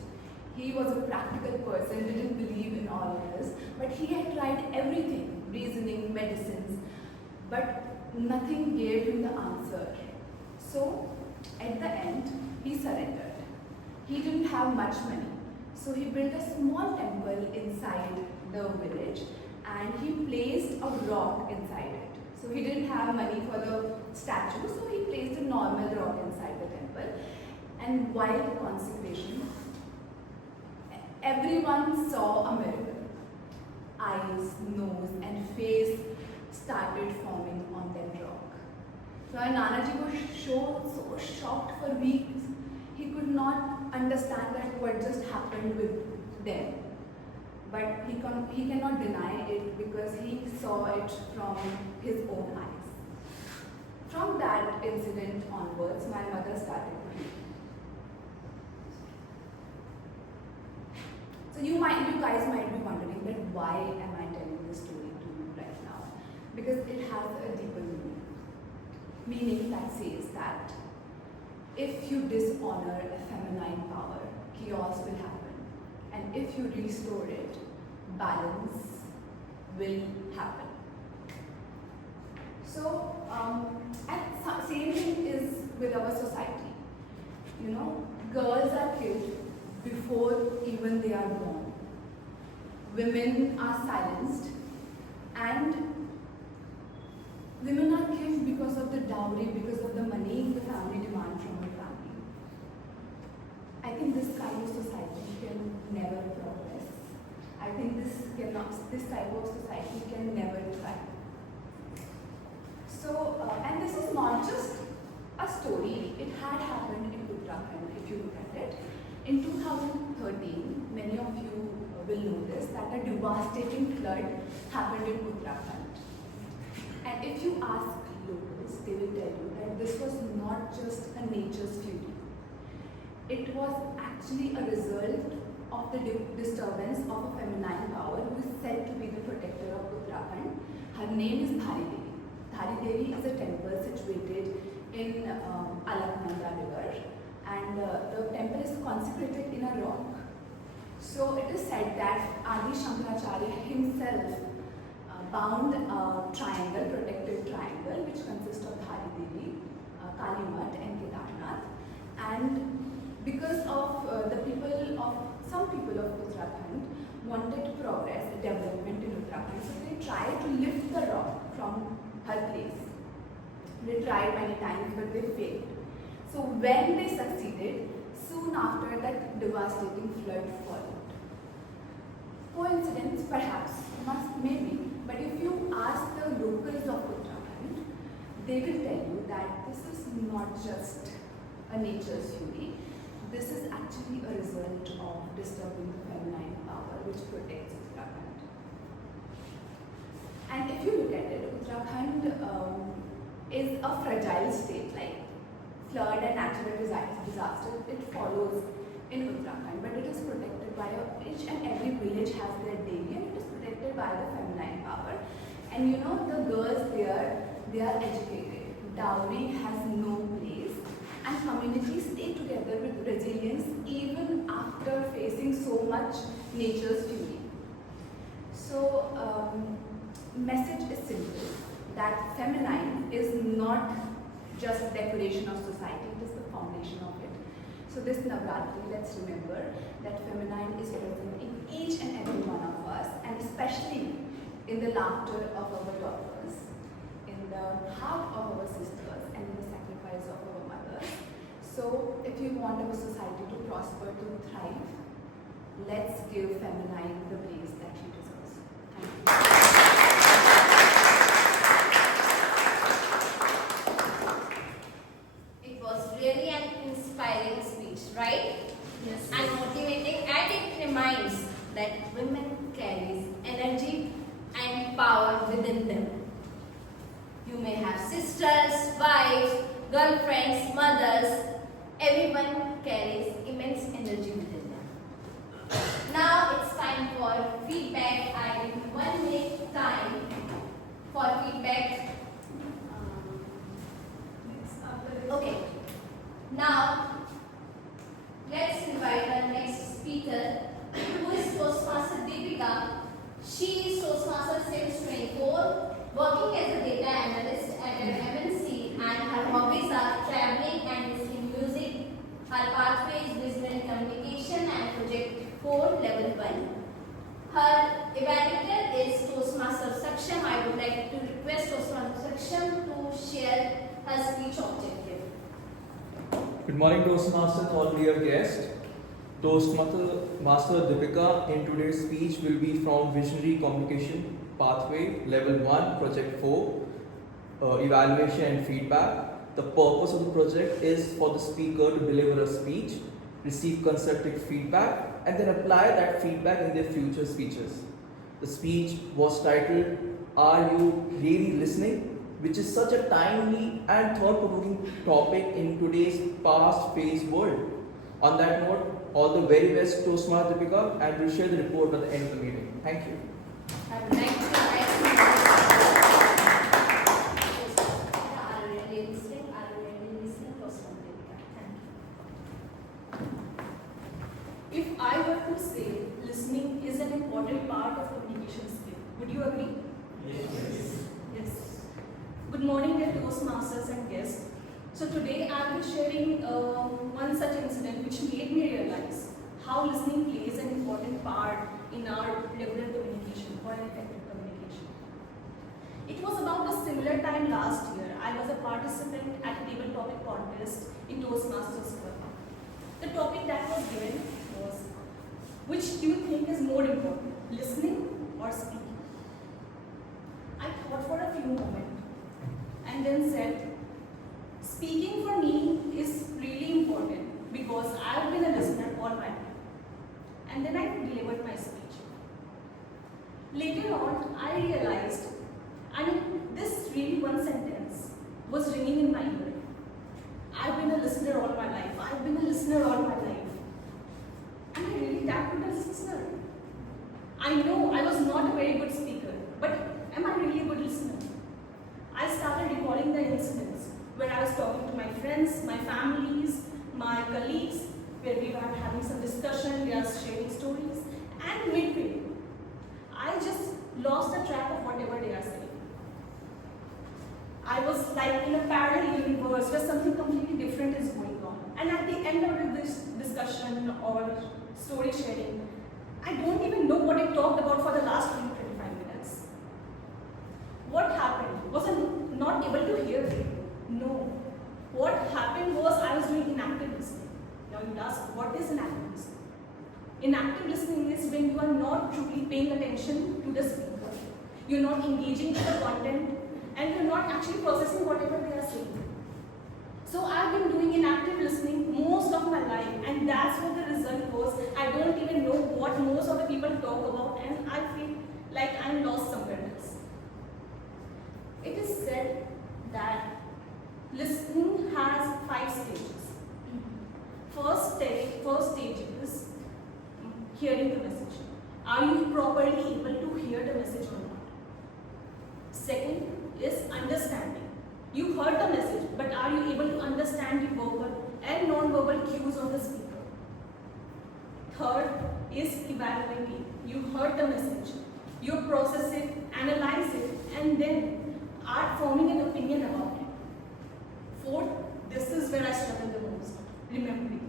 He was a practical person, didn't believe in all of this, but he had tried everything, reasoning, medicines, but nothing gave him the answer. So, at the end, he surrendered. He didn't have much money, so he built a small temple inside the village and he placed a rock inside it. So he didn't have money for the statue, so he placed a normal rock inside the temple. And while the consecration, everyone saw a miracle. Eyes, nose and face started forming on that rock. So our Nanaji was so shocked for weeks. He could not understand that what just happened with them. But he cannot deny it because he saw it from his own eyes. From that incident onwards, my mother started to heal. So you guys might be wondering that why am I telling this story to you right now? Because it has a deeper meaning. Meaning that says that if you dishonor a feminine power, chaos will happen. And if you restore it, balance will happen. So, and same thing is with our society. You know, girls are killed before even they are born. Women are silenced, and women are killed because of the dowry, because of the money the family demand from her family. I think this kind of society can never progress. I think this type of society can never thrive. So, and this is not just a story, it had happened in Uttarakhand if you look at it. In 2013, many of you will notice that a devastating flood happened in Uttarakhand. And if you ask locals, they will tell you that this was not just a nature's fury. It was actually a result of the disturbance of a feminine power who is said to be the protector of Uttarakhand. Her name is Dhari Devi. Dhari Devi is a temple situated in Alaknanda river, and the temple is consecrated in a rock. So it is said that Adi Shankaracharya himself bound a triangle, protective triangle, which consists of Dhari Devi, Kalimat and Kedarnath. And because of some people of Uttarakhand wanted progress, development in Uttarakhand, so they tried to lift the rock from her place. They tried many times, but they failed. So when they succeeded, soon after that devastating flood followed. Coincidence, perhaps, maybe, but if you ask the locals of Uttarakhand, they will tell you that this is not just a nature's fury. This is actually a result of disturbing the feminine power which protects Uttarakhand. And if you look at it, Uttarakhand is a fragile state, like flood and natural disaster, it follows in Uttarakhand, but it is protected by each and every village has their devi, and it is protected by the feminine power. And you know, the girls there, they are educated. Dowry has no place, and communities stay together with resilience even after facing so much nature's fury. So, message is simple, that feminine is not just decoration of society, it is the foundation of it. So this Navratri, let's remember that feminine is present in each and every one of us, and especially in the laughter of our daughters, in the heart of our sisters, and in the sacrifice of our mothers. So if you want our society to prosper, to thrive, let's give feminine the place that she deserves. Thank you. Really an inspiring speech, right? Yes. And motivating, and it reminds that women carries energy and power within them. You may have sisters sisters, wives, girlfriends, mothers, everyone carries immense energy within them. Now it's time for feedback. I give you 1 minute time for feedback. Okay. Now let's invite our next speaker, who is Toastmaster Deepika. She is Toastmaster since 24, working as a data analyst at an MNC, and her hobbies are traveling and listening music. Her pathway is visual communication and Project 4 Level 1. Her evaluator is Toastmaster Saksham. I would like to request Toastmaster Saksham to share her speech objective. Good morning, Toastmasters, all dear guests. Toastmaster Deepika in today's speech will be from Visionary Communication Pathway Level 1, Project 4, Evaluation and Feedback. The purpose of the project is for the speaker to deliver a speech, receive constructive feedback, and then apply that feedback in their future speeches. The speech was titled, "Are You Really Listening?", which is such a timely and thought-provoking topic in today's fast-paced world. On that note, all the very best, Toastmaster Deepika, and we'll share the report at the end of the meeting. Thank you. I would like to ask, are you really listening? Are you really listening, Toastmaster Deepika? Thank you. If I were to say listening is an important part of communication skill, would you agree? Yes. Yes. Good morning, dear Toastmasters and guests. So today I will be sharing one such incident which made me realize how listening plays an important part in our regular communication or an effective communication. It was about a similar time last year. I was a participant at a table topic contest in Toastmasters Club. The topic that was given was, which do you think is more important, listening or speaking? I thought for a few moments and then said, speaking for me is really important because I've been a listener all my life. And then I delivered my speech. Later on, I realized, this really one sentence was ringing in my ear. I've been a listener all my life. I've been a listener all my life. Am I really that good a listener? I know I was not a very good speaker, but am I really a good listener? I started recalling the incidents where I was talking to my friends, my families, my colleagues, where we were having some discussion, we are sharing stories, and midway, I just lost the track of whatever they are saying. I was like in a parallel universe where something completely different is going on. And at the end of this discussion or story sharing, I don't even know what I talked about for the last 20-25 minutes. What happened? Was I not able to hear it? No. What happened was I was doing inactive listening. Now you ask, what is inactive listening? Inactive listening is when you are not truly paying attention to the speaker. You're not engaging with the content and you're not actually processing whatever they are saying. So I've been doing inactive listening most of my life, and that's what the result was. I don't even know what most of the people talk about, and I feel like I'm lost somewhere else. It is said that listening has 5 stages. First stage is hearing the message. Are you properly able to hear the message or not? Second is understanding. You heard the message, but are you able to understand the verbal and non-verbal cues of the speaker? Third is evaluating. You heard the message. You process it, analyze it, and then are forming an opinion about it. Fourth, this is where I struggle the most, remembering.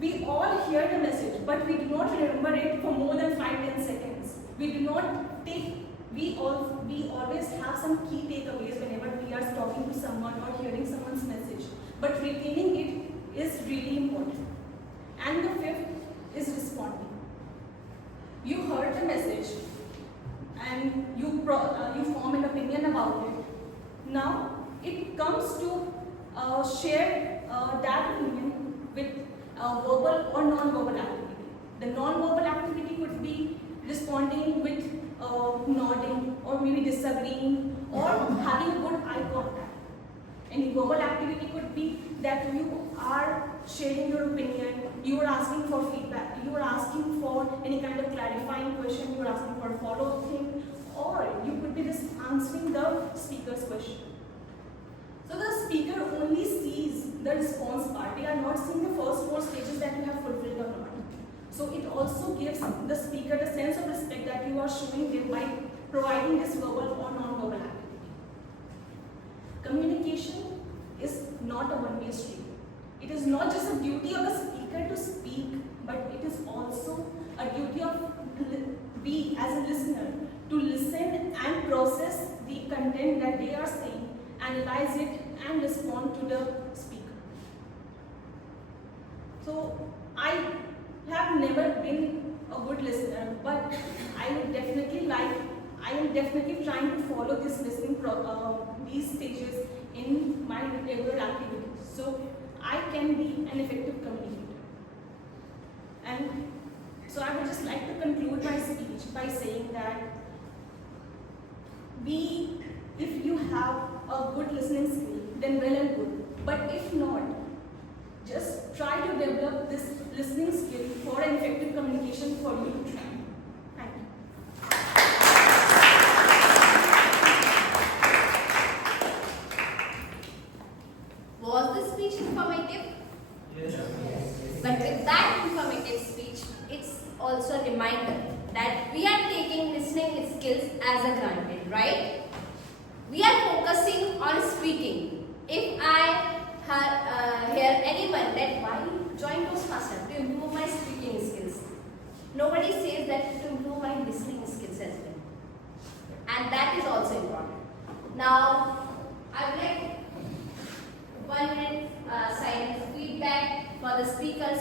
We all hear the message, but we do not remember it for more than 5-10 seconds. We always have some key takeaways whenever we are talking to someone or hearing someone's message. But retaining it is really important. And the fifth is responding. You heard the message and you form an opinion about it. Now it comes to share that opinion with verbal or non-verbal activity. The non-verbal activity could be responding with nodding or maybe disagreeing or having a good eye contact. Any verbal activity could be that you are sharing your opinion, you are asking for feedback, you are asking for any kind of clarifying question, you are asking for a follow-up thing, or you could be just answering the speaker's question. So the speaker only sees the response part. They are not seeing the first 4 stages that you have fulfilled or not. So it also gives the speaker the sense of respect that you are showing them by providing this verbal or non-verbal activity. Communication is not a one-way street. It is not just a duty of the speaker to speak, but it is also a duty of we as a listener to listen and process the content that they are saying, analyze it and respond to the speaker. So I have never been a good listener, but I am definitely trying to follow this listening these stages in my regular activities, so I can be an effective communicator. And so I would just like to conclude my speech by saying that if you have a good listening skill, then well and good. But if not, just try to develop this listening skill for an effective communication for you to try. Thank you. Was the speech informative? Yes. But with that informative speech, it's also a reminder that we are taking listening skills as a granted, right? We are focusing on speaking. If I hear anyone that why join Toastmasters to improve my speaking skills, nobody says that to improve my listening skills as well. And that is also important. Now, I would like 1 minute silent feedback for the speakers.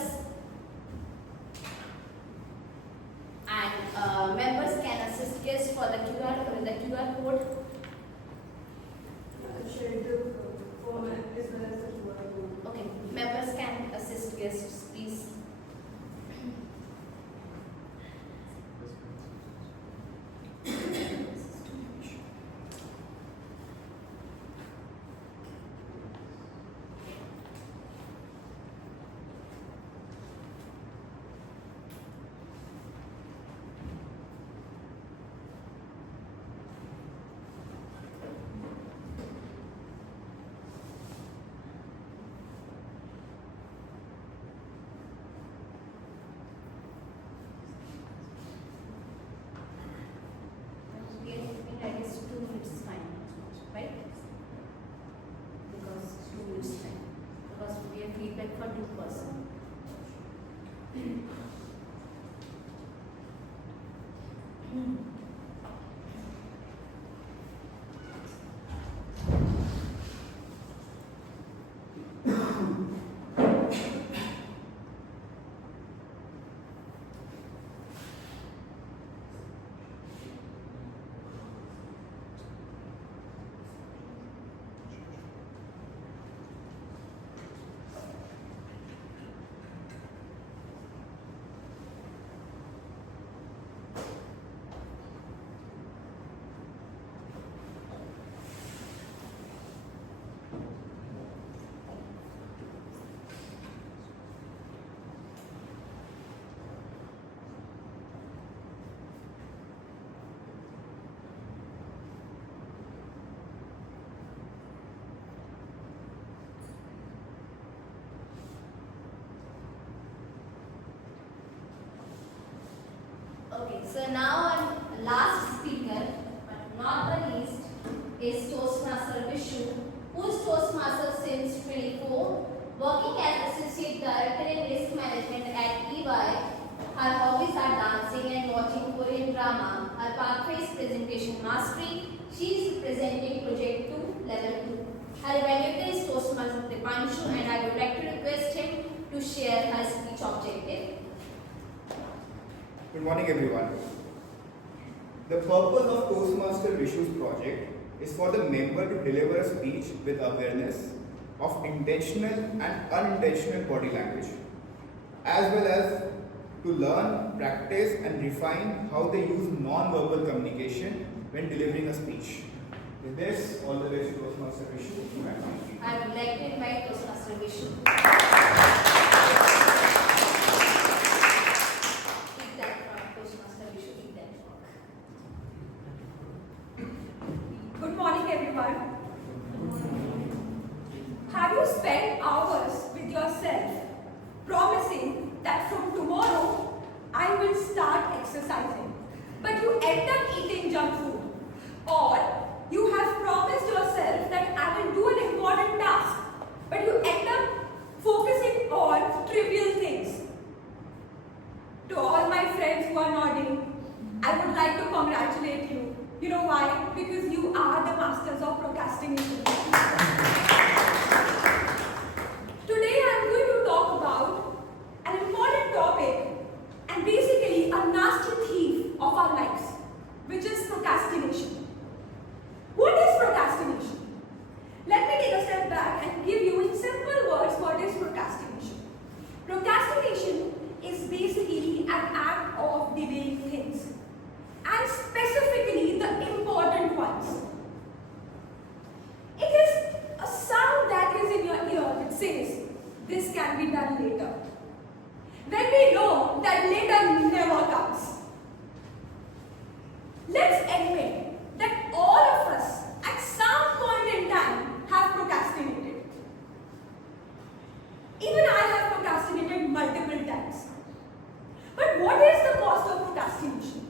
And members can assist guests for the QR code. Okay, members can assist guests, please. That is 2 minutes time, right? Because 2 minutes time. Because we have feedback for 2 persons. Okay, so now our last speaker, but not the least, is Toastmaster Vishu, who is Toastmaster since 24, working as Associate Director in Risk Management at EY. Her hobbies are dancing and watching Korean drama. Her pathway is presentation mastery. She is presenting Project 2, Level 2. Her evaluator is Toastmaster Dipanshu, and I would like to request him to share her speech objective. Good morning, everyone. The purpose of Toastmaster Vishu's project is for the member to deliver a speech with awareness of intentional and unintentional body language, as well as to learn, practice and refine how they use non-verbal communication when delivering a speech. With this, all the best to Toastmaster Vishu. I like to invite Toastmaster Vishu. Take that frog, Toastmaster Vishu, take that frog. Good morning, everyone. Have you spent hours with yourself promising that from tomorrow I will start exercising, but you end up eating junk food? Or you have promised yourself that I will do an important task, but you end up focusing on trivial things? To all my friends who are nodding, I would like to congratulate you. You know why? Because you are the masters of procrastination. Today I am going to talk about an important topic and basically a nasty thief of our lives, which is procrastination. What is procrastination? Let me take a step back and give you in simple words what is procrastination. Procrastination is basically an act of delaying things, and specifically the important ones. It is a sound that is in your ear that says, this can be done later. When we know that later never comes. Let's admit that all of us at some point in time have procrastinated. Even I have procrastinated multiple times. But what is the cost of procrastination?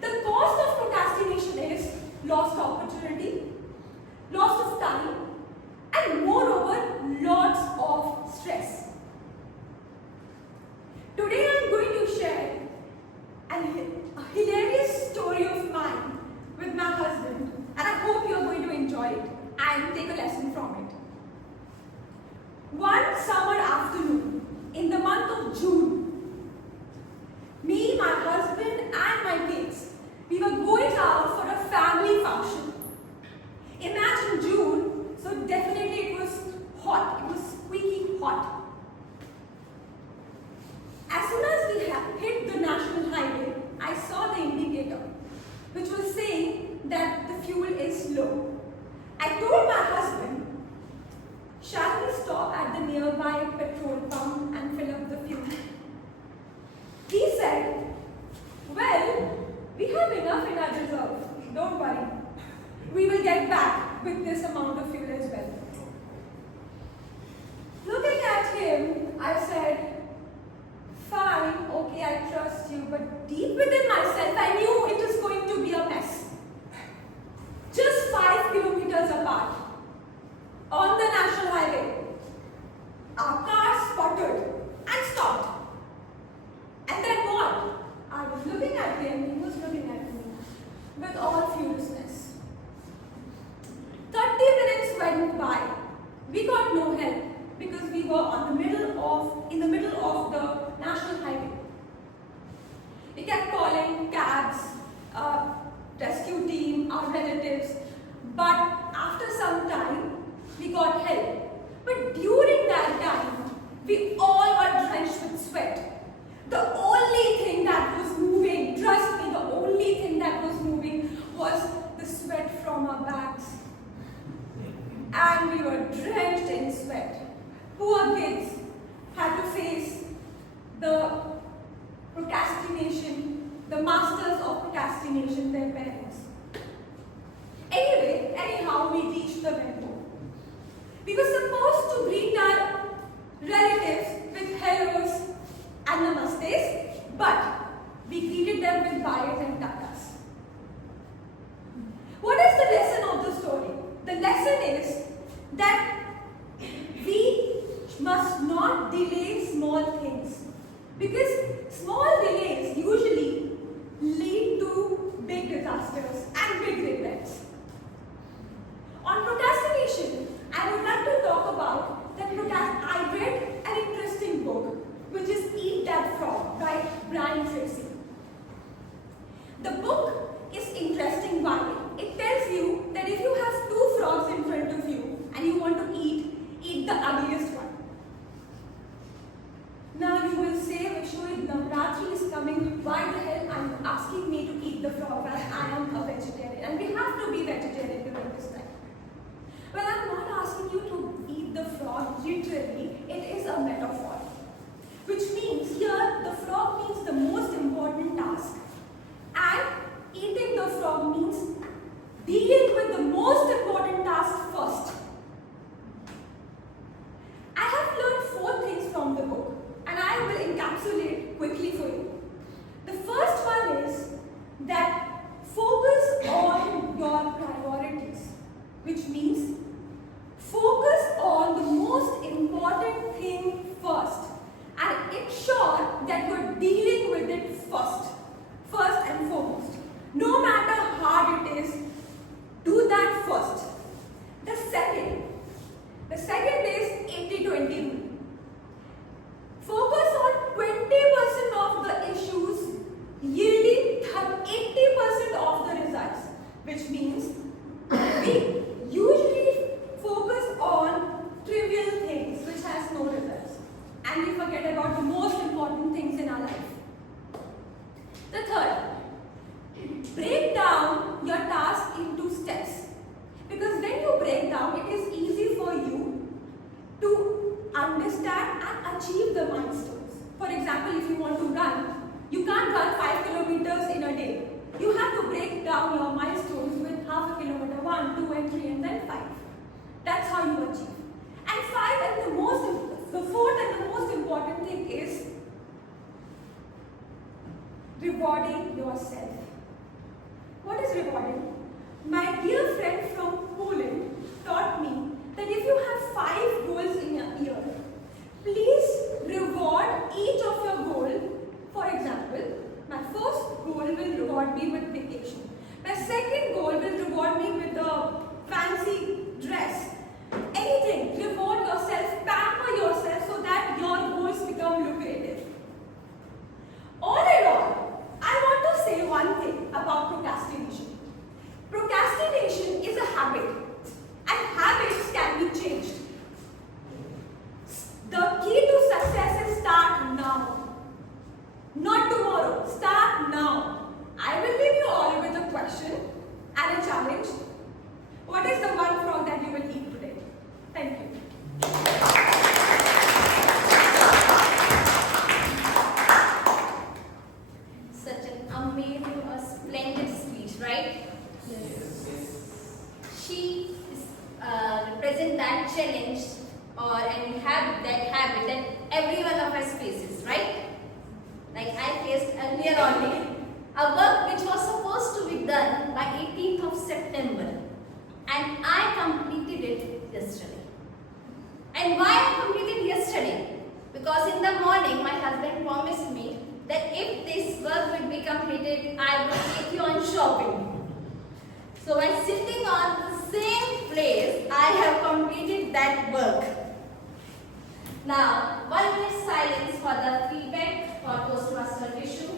The cost of procrastination is lost opportunity, loss of time, and moreover, lots of stress. Today I am going to share a hilarious story of mine with my husband, and I hope you are going to enjoy it and take a lesson from it. One summer afternoon in the month of June, me, my husband, and my kids, we were going out for a family function. Imagine June, so definitely it was hot, it was squeaky hot. As soon as we hit the national highway, I saw the indicator, which was saying that the fuel is low. I told my husband, shall we stop at the nearby petrol pump and fill up the fuel? He said, well, we have enough in our reserve, don't worry. We will get back with this amount of fuel as well. Looking at him, I said, fine, okay, I trust you, but deep within myself, I knew it was going to be a mess. Just 5 kilometers apart, on the national highway, our car sputtered and stopped. And then what? I was looking at him, he was looking at me, with all furiousness. 30 minutes went by. We got no help because we were in the middle of the national highway. We kept calling cabs, rescue team, our relatives, but after some time, we got help. But during that time, we all were drenched with sweat. The only thing that was moving, trust me, the only thing that was moving was the sweat from our backs. And we were drenched in sweat. Poor kids had to face the procrastination, the masters of procrastination, their parents. Anyhow, we reached the venue. We were supposed to greet our relatives with hellos and namastes, but we greeted them with byes and tatas. What is the lesson of the story? The lesson is that we must not delay small things, because small delays usually lead to big disasters and big regrets. On procrastination, I would like to talk about that I read an interesting book, which is Eat That Frog by Brian Tracy. The book is interesting why? It tells you that if you have 2 frogs in front of you and you want to eat the ugliest one. Now you will say, Vishu, Navratri is coming, why the hell are you asking me to eat the frog as I am a vegetarian? And we have to be vegetarian during this time. Well, I'm not asking you to eat the The second is 80-20 rule. Focus on 20% of the issues yielding 80% of the results, which means we usually focus on trivial things which has no results, and we forget about the most important things in our life. The third, break down your task into steps, because when you break down, it is easy for you to understand and achieve the milestones. For example, if you want to run, you can't run 5 kilometers in a day. You have to break down your milestones with half a kilometer, 1, 2, and 3, and then 5. That's how you achieve. And the fourth and the most important thing is rewarding yourself. What is rewarding? My dear friend from Poland taught me that if you have 5 goals in a year, please reward each of your goals. For example, my first goal will reward me with vacation. My second goal will reward me with a fancy dress. Anything, reward yourself, pamper yourself so that your goals become lucrative. All in all, I want to say one thing about procrastination. Procrastination is a habit, and habits can be changed. The key to success is start now. Not tomorrow, start now. I will leave you all with a question and a challenge. What is the one frog that you will eat today? Thank you. Such an amazing or splendid speech, right? Yes. She represents that challenge and have that habit that every one of us faces, right? Like I faced earlier only a work which was supposed to be done by 18th of September, and I completed it yesterday. And why I completed yesterday? Because in the morning my husband promised me that if this work will be completed, I will take you on shopping. So while sitting on the same place, I have completed that work. Now, 1 minute silence for the feedback for Toastmaster issue.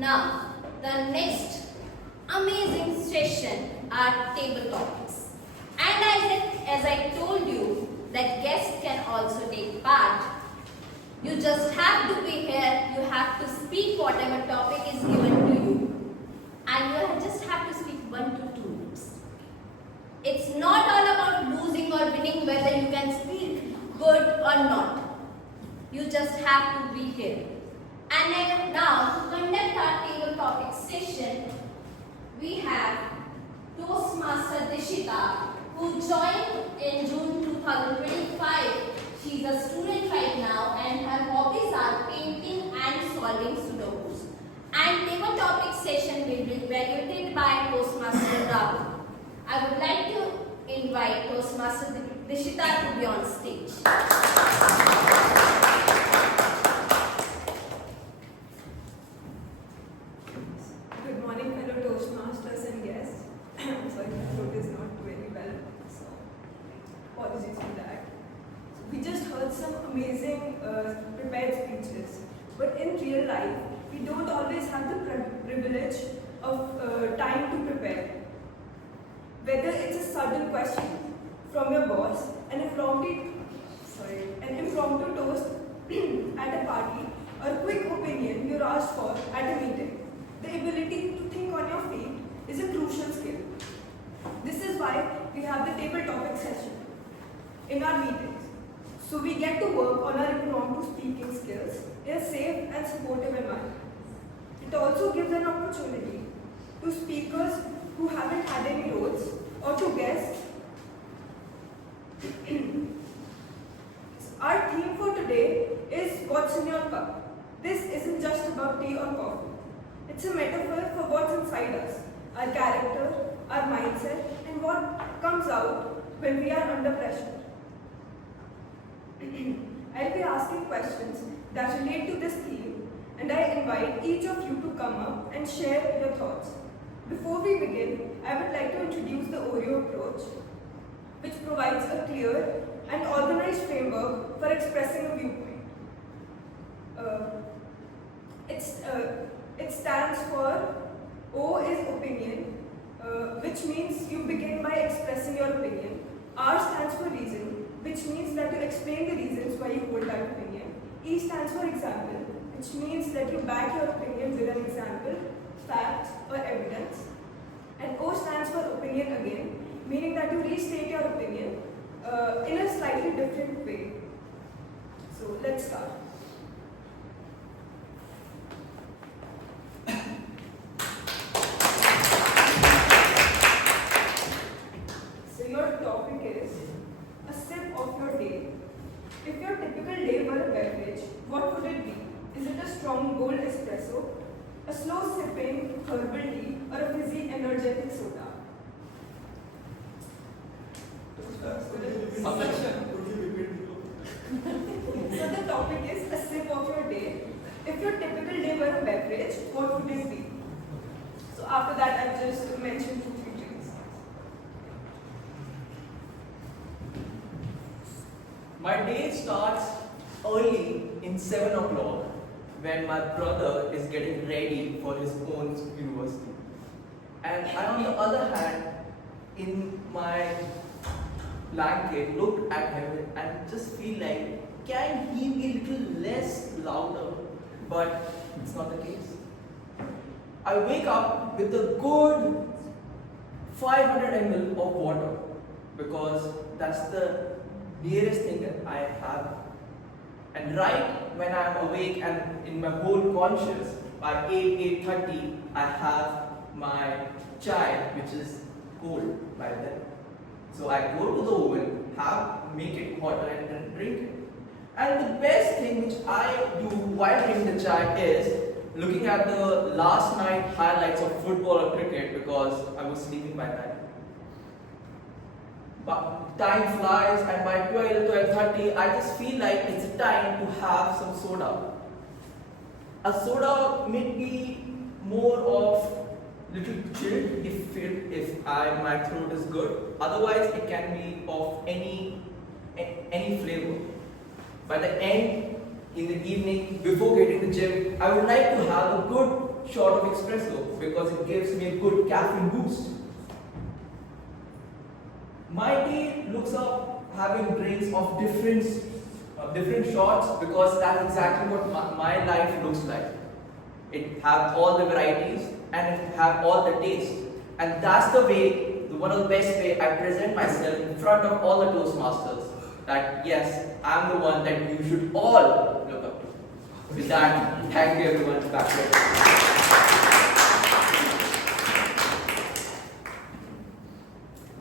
Now, the next amazing session are table topics. And as I told you, that guests can also take part. You just have to be here, you have to speak whatever topic is given to you. And you just have to speak 1 to 2 minutes. It's not all about losing or winning, whether you can speak good or not. You just have to be here. And then now, to conduct our table topic session, we have Toastmaster Dishita, who joined in June 2025. She is a student right now, and her hobbies are painting and solving Sudokus. And table topic session will be evaluated by Toastmaster Rahul. I would like to invite Toastmaster Dishita to be on stage. Good morning, fellow Toastmasters and guests. I'm sorry, my throat is not very well, so apologies for that. We just heard some amazing prepared speeches, but in real life, we don't always have the privilege of time to prepare. Whether it's a sudden question from your boss, an impromptu toast at a party, or a quick opinion you're asked for at a meeting. is a crucial skill. This is why we have the table topic session in our meetings. So we get to work on our impromptu speaking skills in a safe and supportive environment. It also gives an opportunity to speakers who haven't had any roles or to guests. Our theme for today is what's in your cup. This isn't just about tea or coffee. It's a metaphor for what's inside us, our character, our mindset, and what comes out when we are under pressure. I'll be asking questions that relate to this theme, and I invite each of you to come up and share your thoughts. Before we begin, I would like to introduce the Oreo approach, which provides a clear and organized framework for expressing a viewpoint. It stands for O is opinion, which means you begin by expressing your opinion. R stands for reason, which means that you explain the reasons why you hold that opinion. E stands for example, which means that you back your opinion with an example, fact, or evidence. And O stands for opinion again, meaning that you restate your opinion in a slightly different way. So let's start. So your topic is a sip of your day. If your typical day were a beverage, what would it be? Is it a strong bold espresso, a slow sipping herbal tea, or a fizzy energetic soda? So the topic is a sip of your day. If your typical day were a beverage, what would it be? So after that, I've just mentioned 2-3 drinks. My day starts early in 7 o'clock when my brother is getting ready for his own university. And I, on the other hand, in my blanket, look at him and just feel like, can he be a little less louder? But it's not the case. I wake up with a good 500 ml of water because that's the nearest thing that I have. And right when I'm awake and in my whole conscious, by 8:30, I have my chai, which is cold by then. So I go to the oven, make it hotter and then drink it. And the best thing which I do while drinking the chai is looking at the last night highlights of football or cricket because I was sleeping by then. But time flies and by 12:30, I just feel like it's time to have some soda. A soda may be more of little chilled if my throat is good. Otherwise, it can be of any flavor. By the end, in the evening, before getting to the gym, I would like to have a good shot of espresso because it gives me a good caffeine boost. My day looks up having drinks of different shots because that's exactly what my life looks like. It have all the varieties and it have all the taste. And that's the way, one of the best way I present myself in front of all the Toastmasters. That yes, I'm the one that you should all look up to. With that, thank you everyone. Back to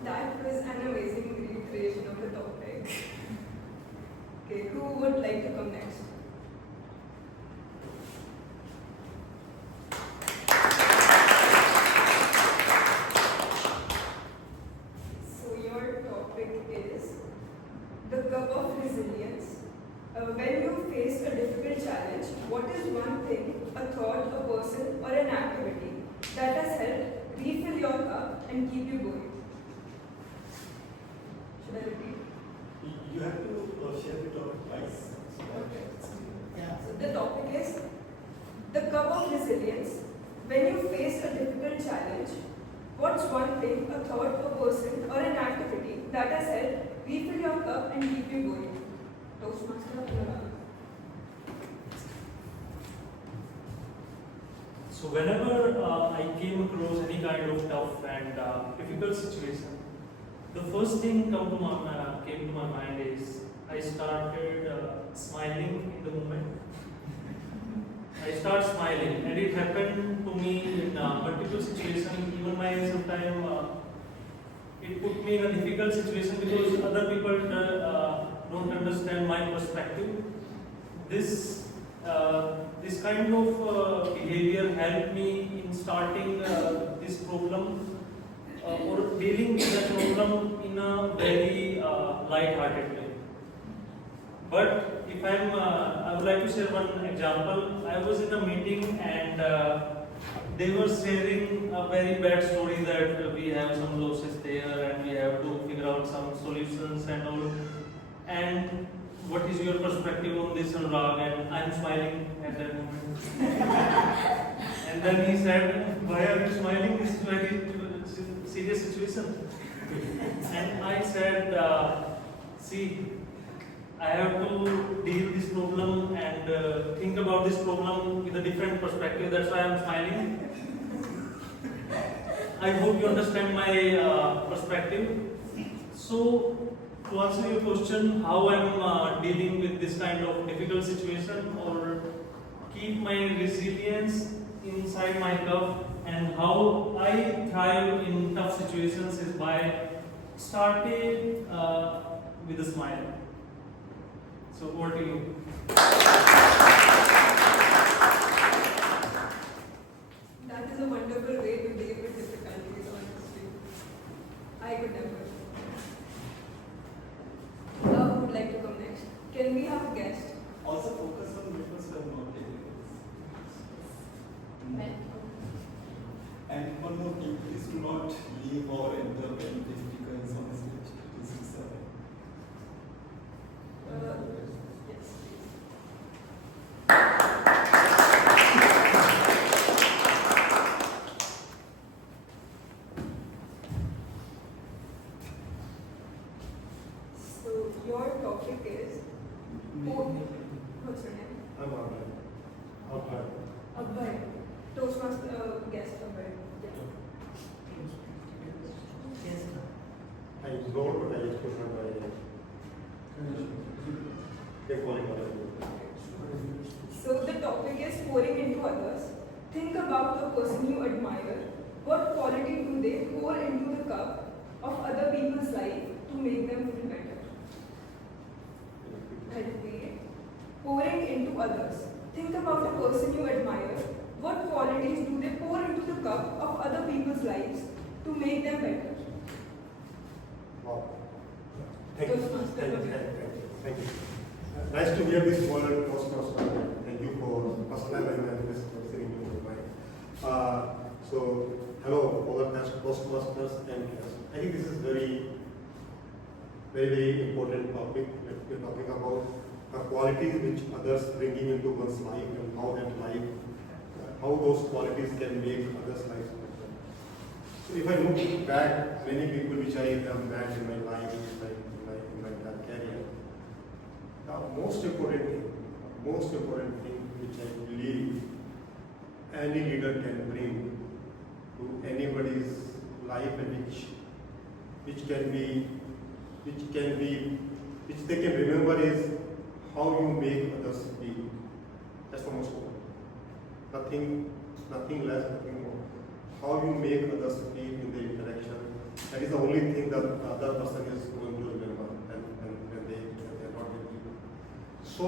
That was an amazing recreation of the topic. Okay, who would like to come next? So your topic is the cup of resilience. When you face a difficult challenge, what is one thing, a thought, a person, or an activity that has helped refill your cup and keep you going? Should I repeat? You have to share the topic twice. Okay. Yeah. So the topic is the cup of resilience. When you face a difficult challenge, what's one thing, a thought, a person, or an activity that has helped refill your cup and keep you going? Toastmaster. So whenever I came across any kind of tough and difficult situation, the first thing came to my mind is I started smiling in the moment. I start smiling, and it happened to me in multiple situations. Even sometimes it put me in a difficult situation because other people don't understand my perspective. This kind of behavior helped me in starting this problem or dealing with the problem in a very light-hearted way. But if I would like to share one example. I was in a meeting and they were sharing a very bad story that we have some losses there and we have to figure out some solutions and all. And what is your perspective on this, Anurag? And I'm smiling at that moment. And then he said, "Why are you smiling? This is a very serious situation." And I said, "See, I have to deal this problem and think about this problem with a different perspective. That's why I'm smiling. I hope you understand my perspective." So, to answer your question, how I'm dealing with this kind of difficult situation or keep my resilience inside my cup and how I thrive in tough situations is by starting with a smile. So over to you. That is a wonderful way to deal with difficulties, honestly. I could never. Who would like to come next? Can we have a guest? Also focus on people's community. And one more thing, please do not leave or enter when difficulties on stage. This is Yes, so your topic is what's your name? Abhay. Toastmaster guest Abhay. Yes. I know, but I just put my So the topic is pouring into others. Think about the person you admire. What quality do they pour into the cup of other people's life to make them feel better? I repeat. Pouring into others. Think about the person you admire. What qualities do they pour into the cup of other people's lives to make them better? Wow. Thank you. Thank you. Nice to hear this word, Toastmaster. Thank you for personalizing this listening to my. So, hello, all the Toastmasters and guests. I think this is very important topic that we're talking about. The qualities which others bringing into one's life and how that life, how those qualities can make others' lives better. So if I look back, many people which I have met in my life, in my career, the most important thing which I believe any leader can bring to anybody's life and which they can remember is how you make others feel. That's the most important. Nothing less, nothing more. How you make others feel in the interaction. That is the only thing that the other person is going to remember and they're not with you. So,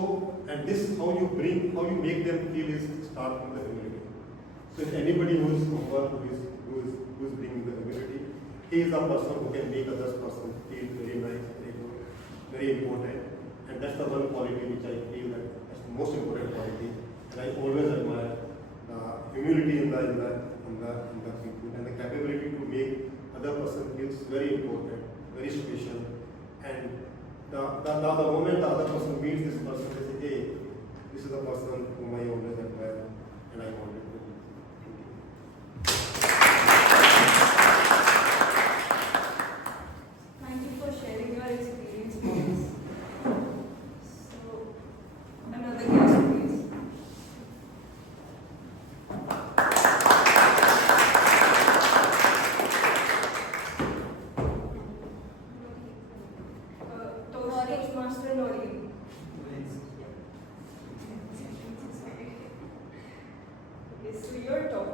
and this how you make them feel is start from the humility. So if anybody who is humble, who is bringing the humility, he is the person who can make others person feel very nice, very good, very important. And that's the one quality which I feel that's the most important quality. And I always admire humility in the people and the capability to make other person feels very important, very special. And the moment the other person meets this person, they say, hey, this is the person whom I always admire and I wanted to meet. Thank you for sharing your experience with us. So, another guest, please.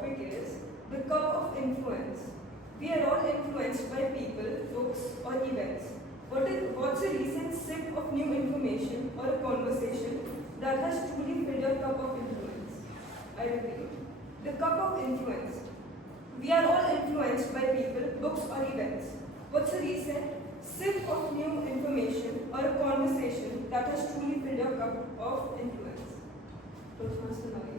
topic is the cup of influence. We are all influenced by people, books, or events. What's a recent sip of new information or a conversation that has truly filled your cup of influence? I repeat, the cup of influence. We are all influenced by people, books, or events. What's a recent sip of new information or a conversation that has truly filled your cup of influence? Toastmaster Naveen.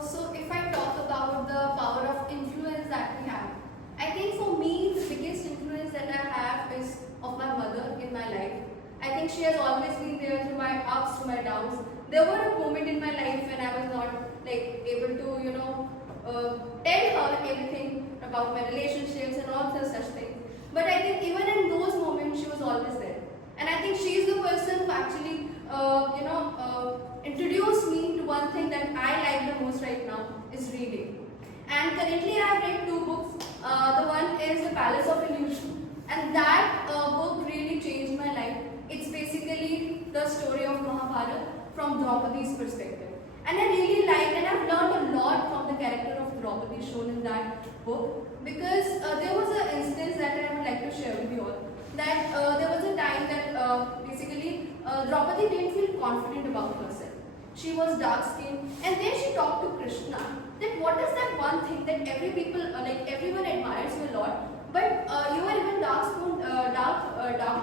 So if I talk about the power of influence that we have, I think for me the biggest influence that I have is of my mother in my life. I think she has always been there through my ups, through my downs. There were a moment in my life when I was not able to tell her everything about my relationships and all such things. But I think even in those moments she was always there. And I think she is the person who actually introduced me to one thing that I like the most right now is reading. And currently I have read 2 books. The one is The Palace of Illusion, and that book really changed my life. It's basically the story of Mahabharata from Draupadi's perspective. And I really liked, and I've learned a lot from the character of Draupadi shown in that book, because there was an instance that I would like to share with you all. That there was a time that basically Draupadi didn't feel confident about herself. She was dark skinned, and then she talked to Krishna that what is that one thing that everyone admires you a lot, but you are even dark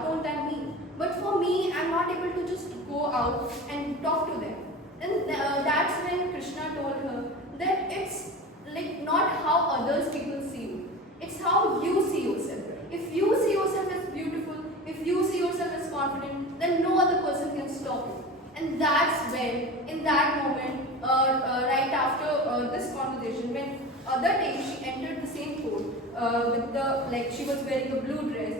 toned than me. But for me, I'm not able to just go out and talk to them. And that's when Krishna told her that it's not how others people see you, it's how you see yourself. If you see yourself as beautiful, if you see yourself as confident, then no other person can stop you. And that's when, in that moment, right after this conversation, when other day she entered the same court she was wearing a blue dress,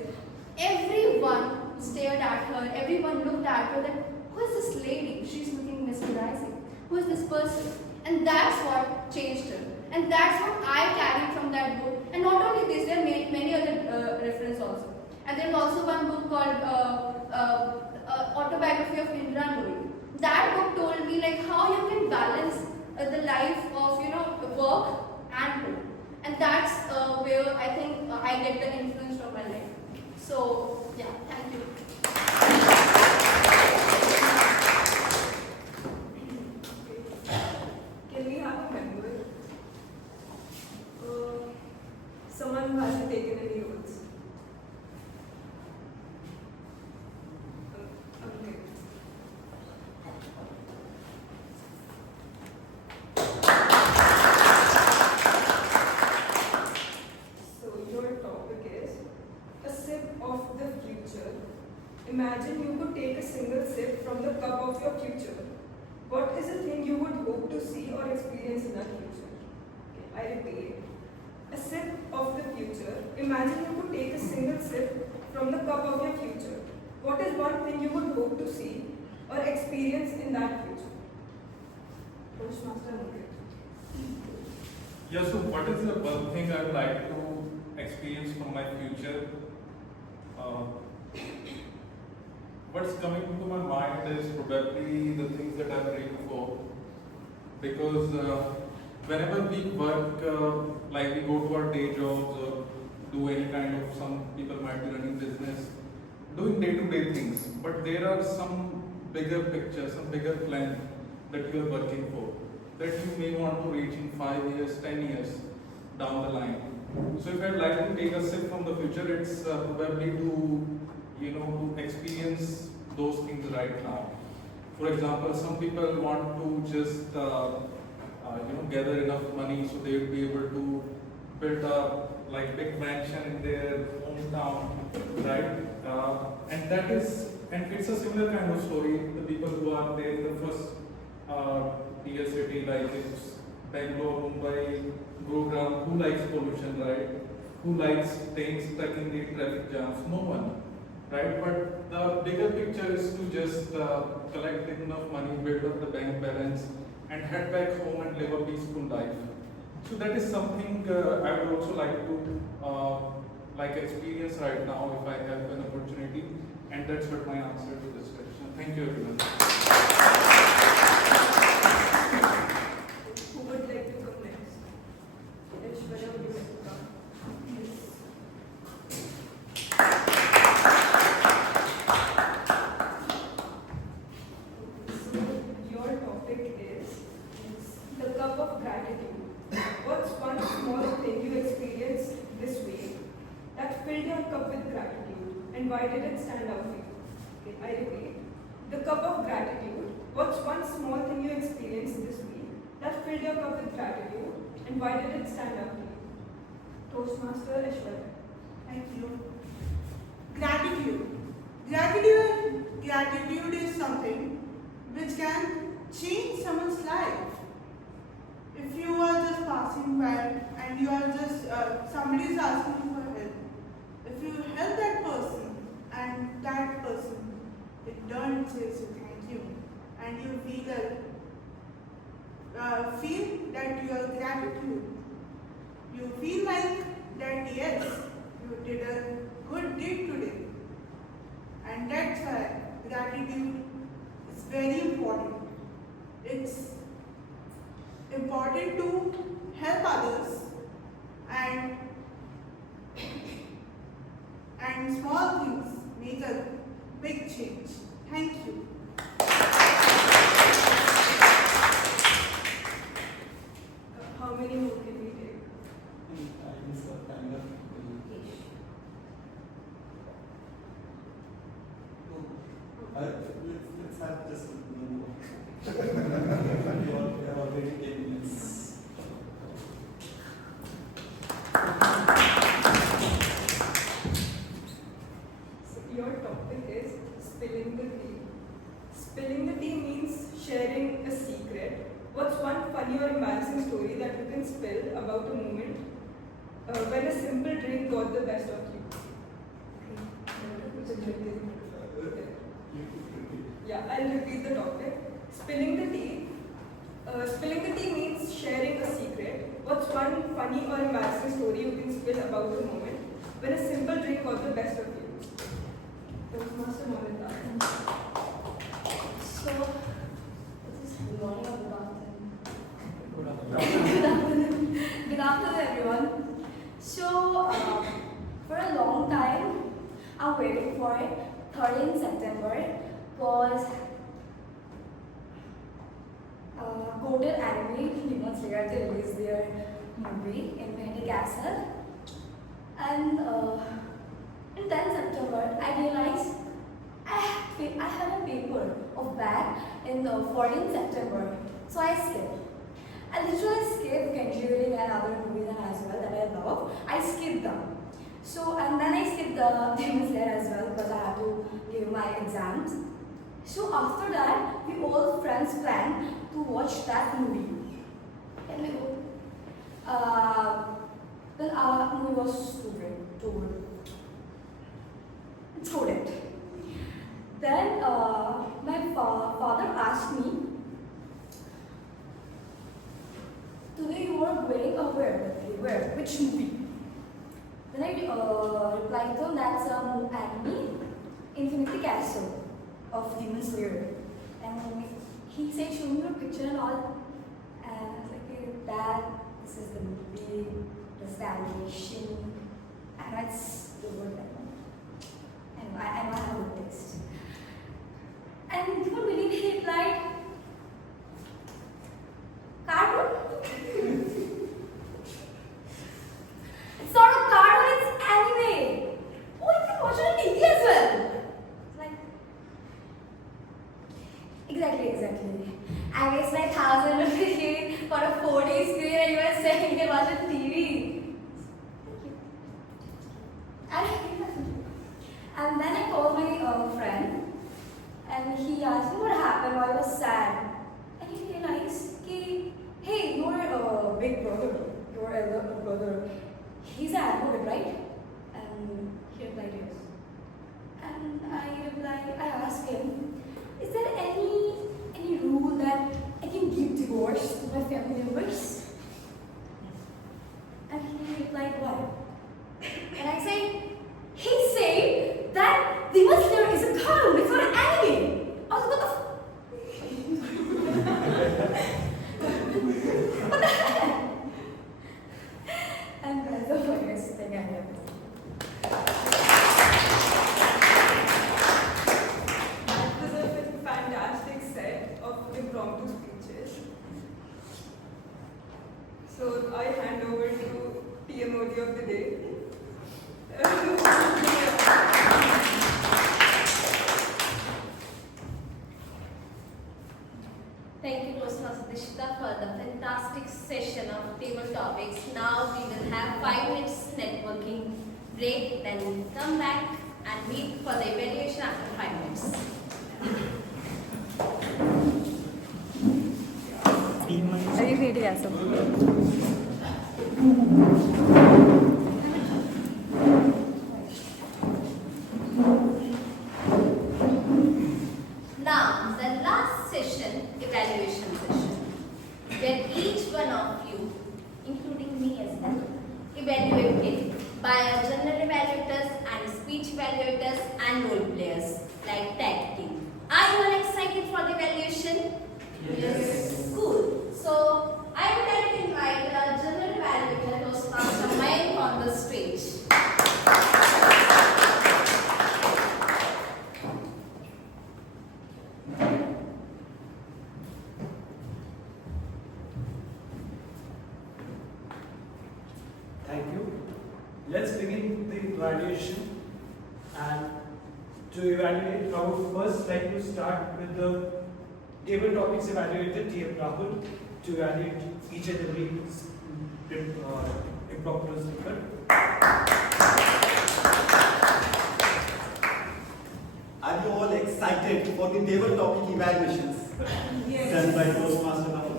everyone stared at her, everyone looked at her that, who is this lady? She's looking mesmerizing. Who is this person? And that's what changed her. And that's what I carried from that book. And not only this, there are many other references also. And there's also one book called Autobiography of Indra Nooyi. That book told me how you can balance the life of work and home. And that's where I think I get the influence from my life. So yeah, thank you. Can we have a member? Someone who hasn't taken any notes. Okay. So your topic is a sip of the future. Imagine you could take a single sip from the cup of your future. What is the thing you would hope to see or experience in that future? Okay, I repeat. A sip of the future. Imagine you could take a single sip from the cup of your future. What is one thing you would hope to see or experience in that future? Toastmaster Naveen. Yeah, so what is the one thing I would like to experience from my future? What's coming to my mind is probably the things that I'm praying for. Because whenever we work, we go to our day jobs or do any kind of, some people might be running business, doing day-to-day things. But there are some bigger picture, some bigger plan that you are working for, that you may want to reach in 5 years, 10 years down the line. So if I'd like to take a sip from the future, it's probably to experience those things right now. For example, some people want to just gather enough money so they will be able to build a big mansion in their hometown, right? And it's a similar kind of story. The people who are there in the first tier city, like it's Bangalore, Mumbai, Gurugram, who likes pollution, right? Who likes staying stuck in the traffic jams? No one, right? But the bigger picture is to just collect enough money, build up the bank balance, and head back home and live a peaceful life. So that is something I would also like to experience right now if I have an opportunity, and that's what my answer to this question. Thank you, everyone. Who would like to filled your cup with gratitude, and why did it stand out for you? Okay, I repeat. The cup of gratitude. What's one small thing you experienced this week that filled your cup with gratitude, and why did it stand out to you? Toastmaster Aishwarya. Thank you. Gratitude. Gratitude is something which can change someone's life. If you are just passing by and you are just, somebody is asking you for help, if you help that person and that person in turn says thank you, and you feel that your gratitude, you feel like that yes, you did a good deed today. And that's why gratitude is very important. It's important to help others and small things make a big change. Thank you. How many more can we take? Let's have just one more. We have already 10 minutes. So your topic is spilling the tea. Spilling the tea means sharing a secret. What's one funny or embarrassing story that you can spill about a moment when a simple drink got the best of you? Yeah, I'll repeat the topic. Spilling the tea. Spilling the tea means sharing a secret. What's one funny or embarrassing story you can spill about a moment when a simple drink got the best of you? Toastmaster Monica. So, this is good morning or good afternoon. Good afternoon, everyone. So, for a long time, I'm waiting for it. 13th September was goated anime Demon Slayer. They released their movie Infinity Castle, and in 10th September I realized I had a paper of that in 14th September, so I skipped. I literally skipped Conjuring and other movies as well that I love. I skipped them. So, and then I skipped the Demon Slayer as well because I had to give my exams. So after that, we all friends planned to watch that movie. And we go. Then our movie was too good. It's good. Then my father asked me, today you are going where? Which movie? Then I replied to him, that's anime, Infinity Castle of Demon Slayer. And he said, show me your picture and all. And I was like, hey, Dad, this is the movie, this is the animation, and it's the good. And I know I have a good taste. And you won't believe he replied, cartoon? It's not a cartoon, it's anime. Oh, you can watch it on TV as well. Like, exactly. I waste my 1,000 rupees for a 4D screen and you are saying you can watch it on TV. And then I called my friend and he asked me what happened, why I was sad. And he realized, hey, your big brother, your elder brother, he's an advocate, right? And he replied yes. And I asked him, is there any rule that I can give divorce to my family members? And he replied, why? And I said, he said that Demon Slayer is a cartoon, it's not an anime. I was like, what the heck? And that's the funniest thing I ever did. That was a fantastic set of impromptu speeches. So I hand over to TMOD of the day. Thank you, Toastmaster Dishita, for the fantastic session of table topics. Now we will have 5 minutes networking break, then come back and meet for the evaluation after 5 minutes. Are you ready, Asa? Now, the last session, evaluation session, where each one of you, including me as well, evaluated by our general evaluators and speech evaluators and role players like tag team. Are you all excited for the evaluation? Yes. Cool. So, I would like to invite our general evaluator, Toastmaster Mayank, on the stage. Thank you. Let's begin the evaluation. And to evaluate, I would first like to start with the table topics evaluator, TM Rahul, to evaluate each and every improper speaker. Are you all excited for the table topic evaluations? Yes. Done by Toastmaster Rahul?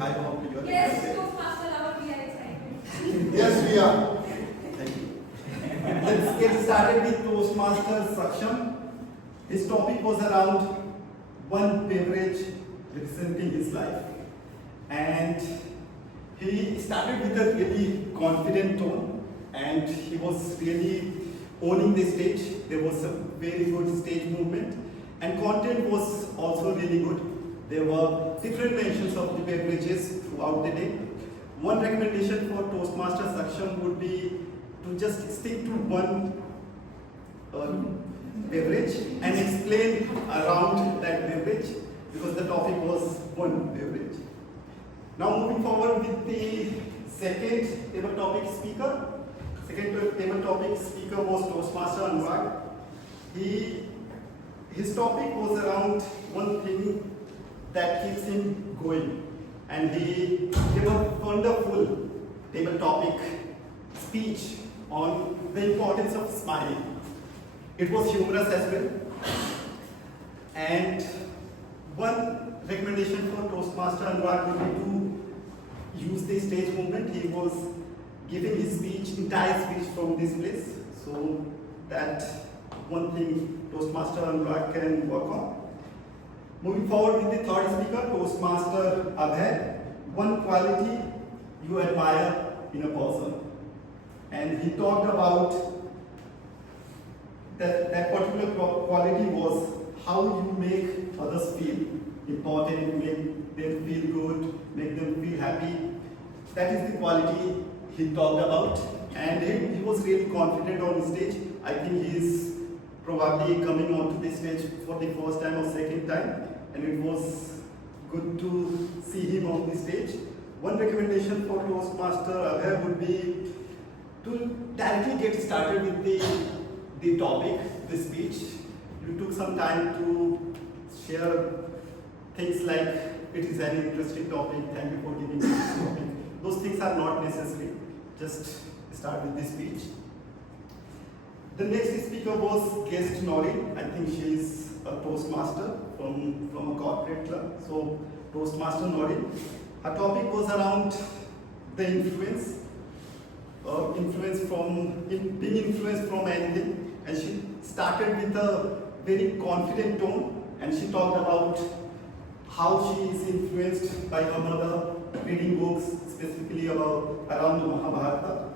I hope you are Yes, excited. Toastmaster Rahul, we are excited. Yes, we are. Thank you. Let's get started with Toastmaster Saksham. His topic was around one beverage representing his life. And he started with a really confident tone, and he was really owning the stage. There was a very good stage movement, and content was also really good. There were different mentions of the beverages throughout the day. One recommendation for Toastmaster Saksham would be to just stick to one beverage and explain around that beverage, because the topic was one beverage. Now moving forward with the second table topic speaker. Second table topic speaker was Toastmaster Anurag. His topic was around one thing that keeps him going, and he gave a wonderful table topic speech on the importance of smiling. It was humorous as well. And one recommendation for Toastmaster Anurag would be to use the stage movement. He was giving his speech, entire speech from this place. So that one thing Toastmaster Anurag can work on. Moving forward with the third speaker, Toastmaster Abhay. One quality you admire in a person. And he talked about that particular quality was how you make others feel important, make them feel good, make them feel happy. That is the quality he talked about, and he was really confident on stage. I think he is probably coming onto the stage for the first time or second time, and it was good to see him on the stage. One recommendation for Toastmaster Abhay would be to directly get started with the topic, the speech. You took some time to share things like, it is an interesting topic, thank you for giving me this topic. Those things are not necessary. Just start with the speech. The next speaker was guest Noreen. I think she is a Toastmaster from a corporate club. So Toastmaster Noreen. Her topic was around the influence being influenced from anything, and she started with a very confident tone, and she talked about how she is influenced by her mother, reading books specifically around the Mahabharata.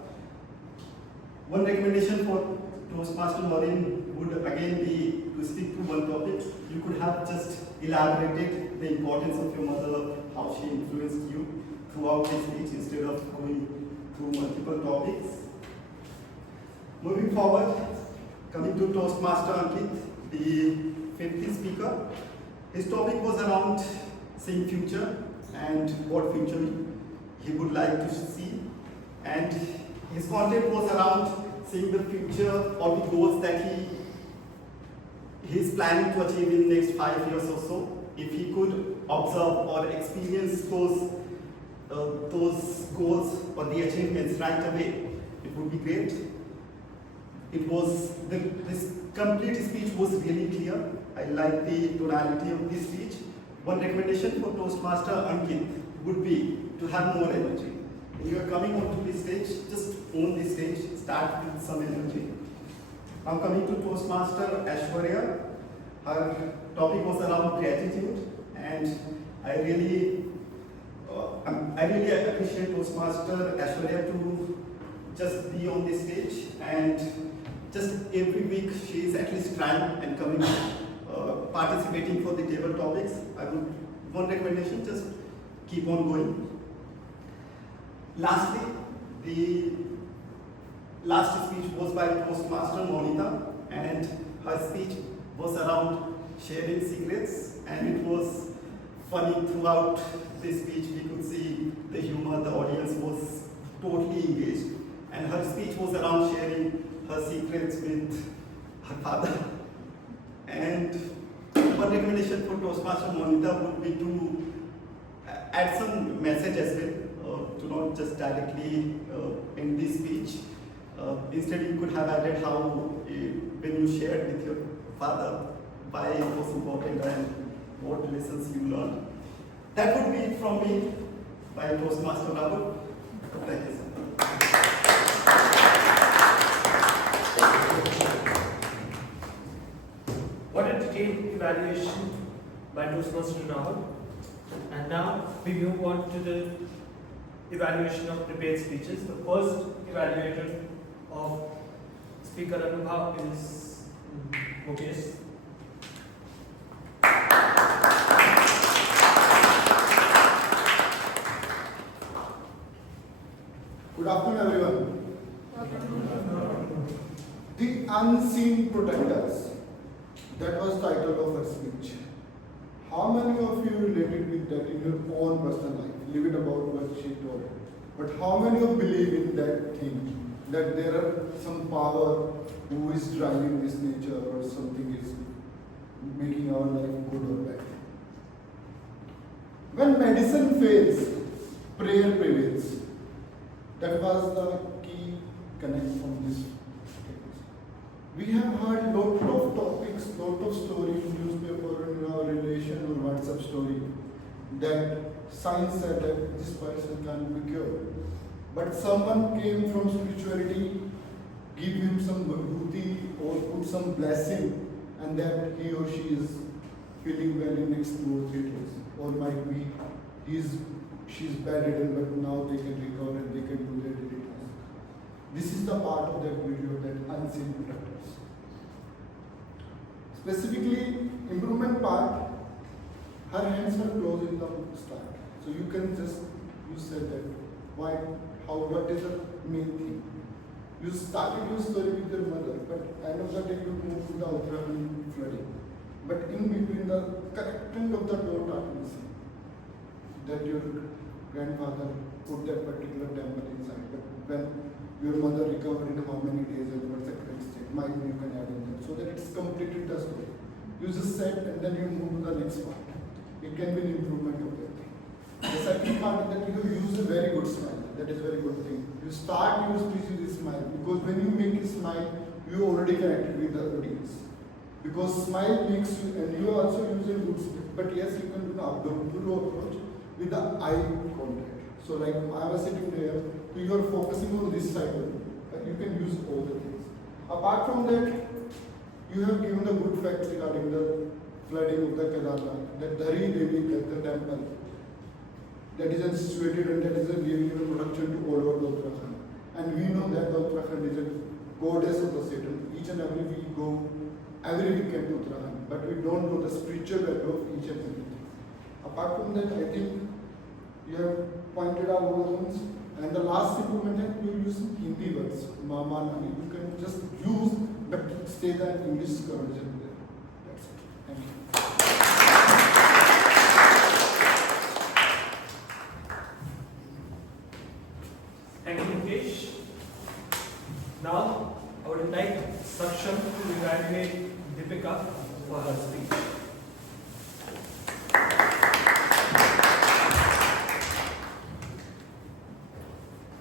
One recommendation for Toastmaster Noreen would again be to stick to one topic. You could have just elaborated the importance of your mother, how she influenced you throughout the speech instead of going through multiple topics. Moving forward, coming to Toastmaster Ankit, the fifth speaker. His topic was around seeing future and what future he would like to see. And his content was around seeing the future or the goals that he is planning to achieve in the next 5 years or so. If he could observe or experience those goals or the achievements right away, it would be great. This complete speech was really clear. I like the tonality of this speech. One recommendation for Toastmaster Ankit would be to have more energy. When you are coming onto the stage, just own the stage, start with some energy. Now coming to Toastmaster Aishwarya, her topic was around gratitude, and I really appreciate Toastmaster Aishwarya to just be on the stage, and just every week she is at least trying and coming, participating for the table topics. One recommendation, just keep on going. Lastly, the last speech was by Toastmaster Monita, and her speech was around sharing secrets, and it was funny throughout this speech. We could see the humor, the audience was totally engaged, and her speech was around sharing her secrets with her father. And one recommendation for Toastmaster Monita would be to add some message as well, to not just directly in this speech. Instead, you could have added how when you shared with your father why it was important and what lessons you learned. That would be it from me by Toastmaster Rahul. Thank you, sir. What a detailed evaluation by Toastmaster Rahul. And now we move on to the evaluation of prepared speeches. The first evaluator of Speaker Anubhav is Mukesh. Good afternoon, everyone. The Unseen Protectors. That was the title of her speech. How many of you related with that in your own personal life? Leave it about what she told. But how many of you believe in that thing? That there are some power who is driving this nature, or something is making our life good or bad. When medicine fails, prayer prevails. That was the key connect from this. We have heard lot of topics, lot of stories in newspaper, in our relation or WhatsApp story, that science said that this person can be cured. But someone came from spirituality, give him some vibhuti or put some blessing, and that he or she is feeling well in next 2 or 3 days. Or might be she's bedridden, but now they can recover and they can do their daily task. This is the part of that video, that unseen protectors. Specifically, improvement part, her hands are closed in the start. So you can just, you said that, what is the main thing? You started your story with your mother, but end of the day you moved to the Uttarakhand flooding. But in between the correct end of the door started saying that your grandfather put that particular temple inside. But when your mother recovered in how many days and what's the correct state, might be you can add in that, so that it's completed the story. You just said and then you move to the next part. It can be an improvement of that thing. The second part is that you use a very good smile. That is a very good thing. You start your speech with a smile, because when you make a smile, you already connected with the audience. Because smile makes you, and you also use a good speech. But yes, you can do the abdominal approach with the eye contact. So like I was sitting there, so you are focusing on this side only, but you can use all the things. Apart from that, you have given the good facts regarding the flooding of the Kedarnath, that Dhari Devi, the temple, that is situated and that is giving a protection to all over the Uttarakhand. And we know that the Uttarakhand is a goddess of the Satan. Each and every week go, every weekend to Uttarakhand, but we don't know the spiritual value of each and everything. Apart from that, I think you have pointed out all the ones. And the last improvement is you use Hindi words, Mama, Nani. You can just use, but stay that English conversion there. That's it. Thank you. Thank you, Mukesh. Now, I would like Saksham to evaluate Deepika for her speech.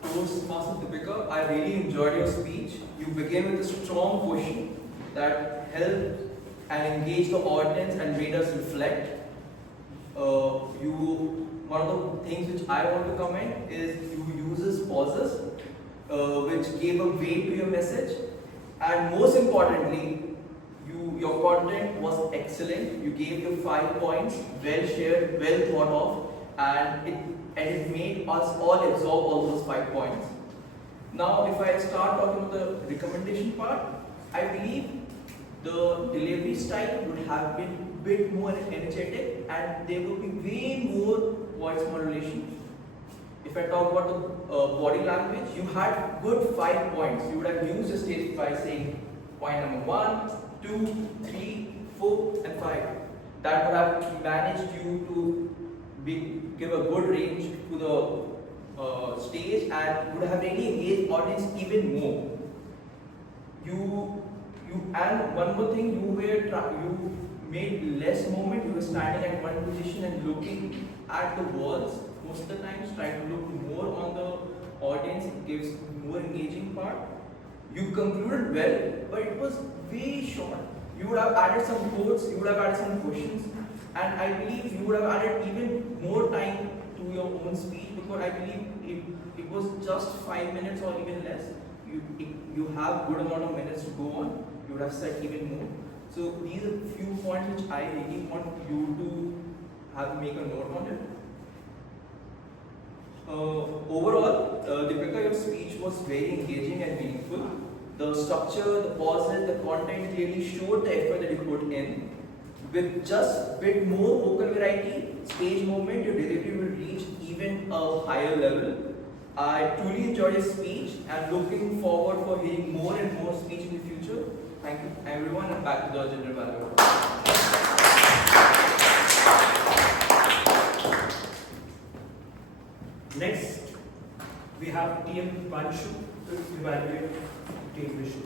Toastmaster Deepika, I really enjoyed your speech. You began with a strong question that helped and engaged the audience and made us reflect. One of the things which I want to comment is you uses pauses, which gave a weight to your message, and most importantly, your content was excellent. You gave your 5 points, well shared, well thought of, and it made us all absorb all those 5 points. Now, if I start talking about the recommendation part, I believe the delivery style would have been a bit more energetic, and there would be way more voice modulation. If I talk about the body language, you had good 5 points. You would have used the stage by saying point number 1, 2, 3, 4, and 5. That would have managed you to give a good range to the stage and would have really engaged audience even more. And one more thing, you made less movement. You were standing at one position and looking at the walls most of the times, trying to look more on the audience. It gives more engaging part. You concluded well, but it was way short. You would have added some quotes, you would have added some questions, and I believe you would have added even more time to your own speech, because I believe it was just 5 minutes or even less. You have good amount of minutes to go on. You would have said even more. So these are few points which I really want you to make a note on it. Overall, Deepika, your speech was very engaging and meaningful. The structure, the pauses, the content clearly showed the effort that you put in. With just a bit more vocal variety, stage movement, your delivery will reach even a higher level. I truly enjoyed your speech and looking forward for hearing more and more speech in the future. Thank you everyone, and back to the general value. Next, we have TM Vanshu to evaluate Team Vishu.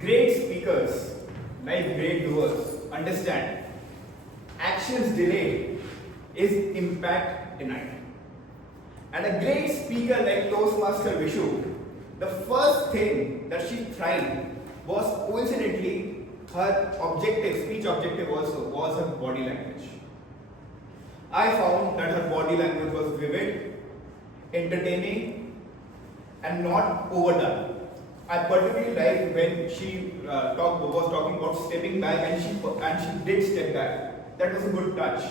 Great speakers, like great doers, understand actions delayed is impact denied. And a great speaker like Toastmaster Vishu, the first thing that she tried was coincidentally her speech objective also was her body language. I found that her body language was vivid, entertaining, and not overdone. I particularly liked when she was talking about stepping back, and she did step back. That was a good touch.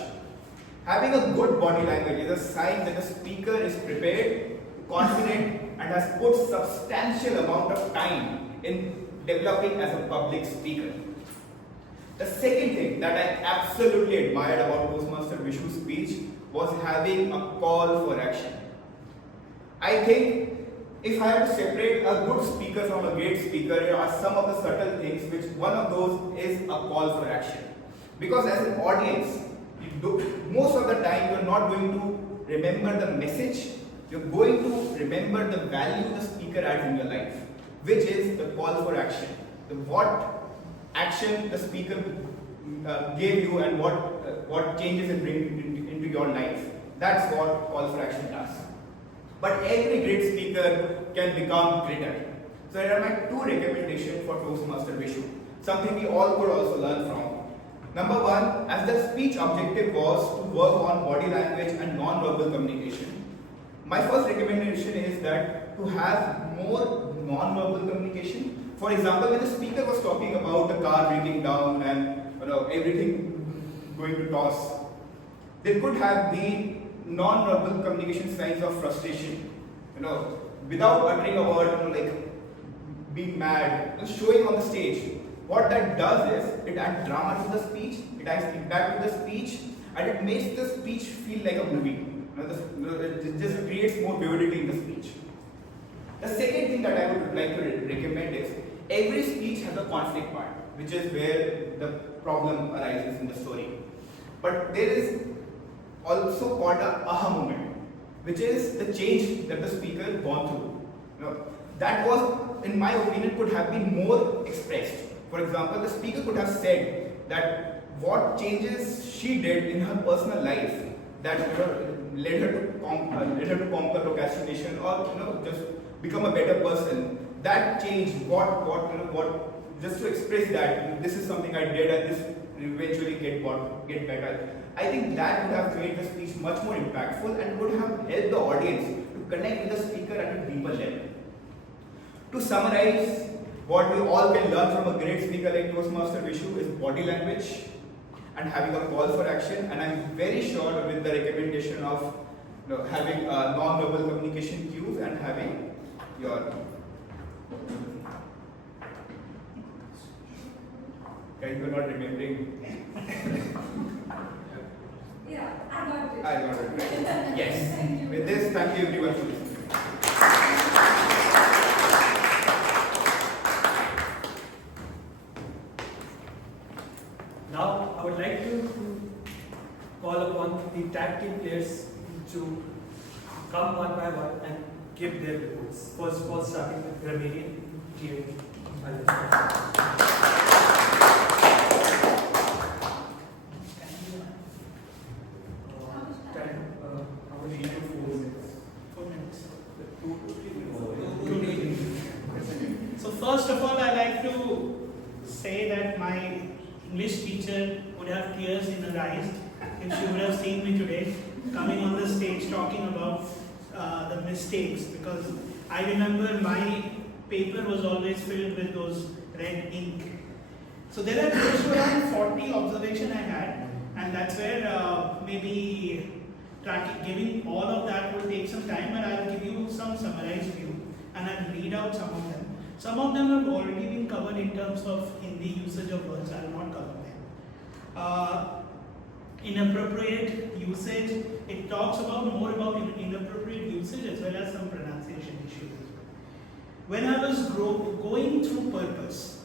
Having a good body language is a sign that the speaker is prepared, confident, and has put substantial amount of time in developing as a public speaker. The second thing that I absolutely admired about Toastmaster Vishu's speech was having a call for action. I think if I have to separate a good speaker from a great speaker, there are some of the subtle things, which one of those is a call for action. Because as an audience, most of the time you are not going to remember the message, you are going to remember the value the speaker adds in your life, which is the call for action. What action the speaker gave you and what changes it brings into your life. That's what call for action does. But every great speaker can become greater. So here are my 2 recommendations for Toastmaster Vishu, something we all could also learn from. Number 1, as the speech objective was to work on body language and non-verbal communication, my first recommendation is that to have more non-verbal communication. For example, when the speaker was talking about the car breaking down and everything going to toss, there could have been non-verbal communication signs of frustration. Without uttering a word, like being mad, just showing on the stage. What that does is it adds drama to the speech, it adds impact to the speech, and it makes the speech feel like a movie. It just creates more vividity in the speech. The second thing that I would like to recommend is every speech has a conflict part, which is where the problem arises in the story. But there is also called a aha moment, which is the change that the speaker gone through. That was, in my opinion, could have been more expressed. For example, the speaker could have said that what changes she did in her personal life that led her to conquer procrastination, or just become a better person. That change, just to express that this is something I did and this eventually get better. I think that would have made the speech much more impactful and would have helped the audience to connect with the speaker at a deeper level. To summarize, what we all can learn from a great speaker like Toastmaster Vishu is body language and having a call for action. And I'm very sure with the recommendation of having non-verbal communication cues and having your guys, you're not remembering. Yeah, I got it. I got it. Right. Yes. With this, thank you everyone for listening. Now, I would like to call upon the tag team players to come one by one and give their reports. First of all, starting with Romanian team. So first of all, I like to say that my English teacher would have tears in her eyes if she would have seen me today coming on the stage talking about the mistakes, because I remember my paper was always filled with those red ink. So there are close to around 40 observations I had, and that's where maybe giving all of that will take some time, but I'll give you some summarized view and I'll read out some of them. Some of them have already been covered in terms of Hindi usage of words. I will not cover them. Inappropriate usage, it talks about more about inappropriate usage as well as some pronunciation issues. When I was going through purpose,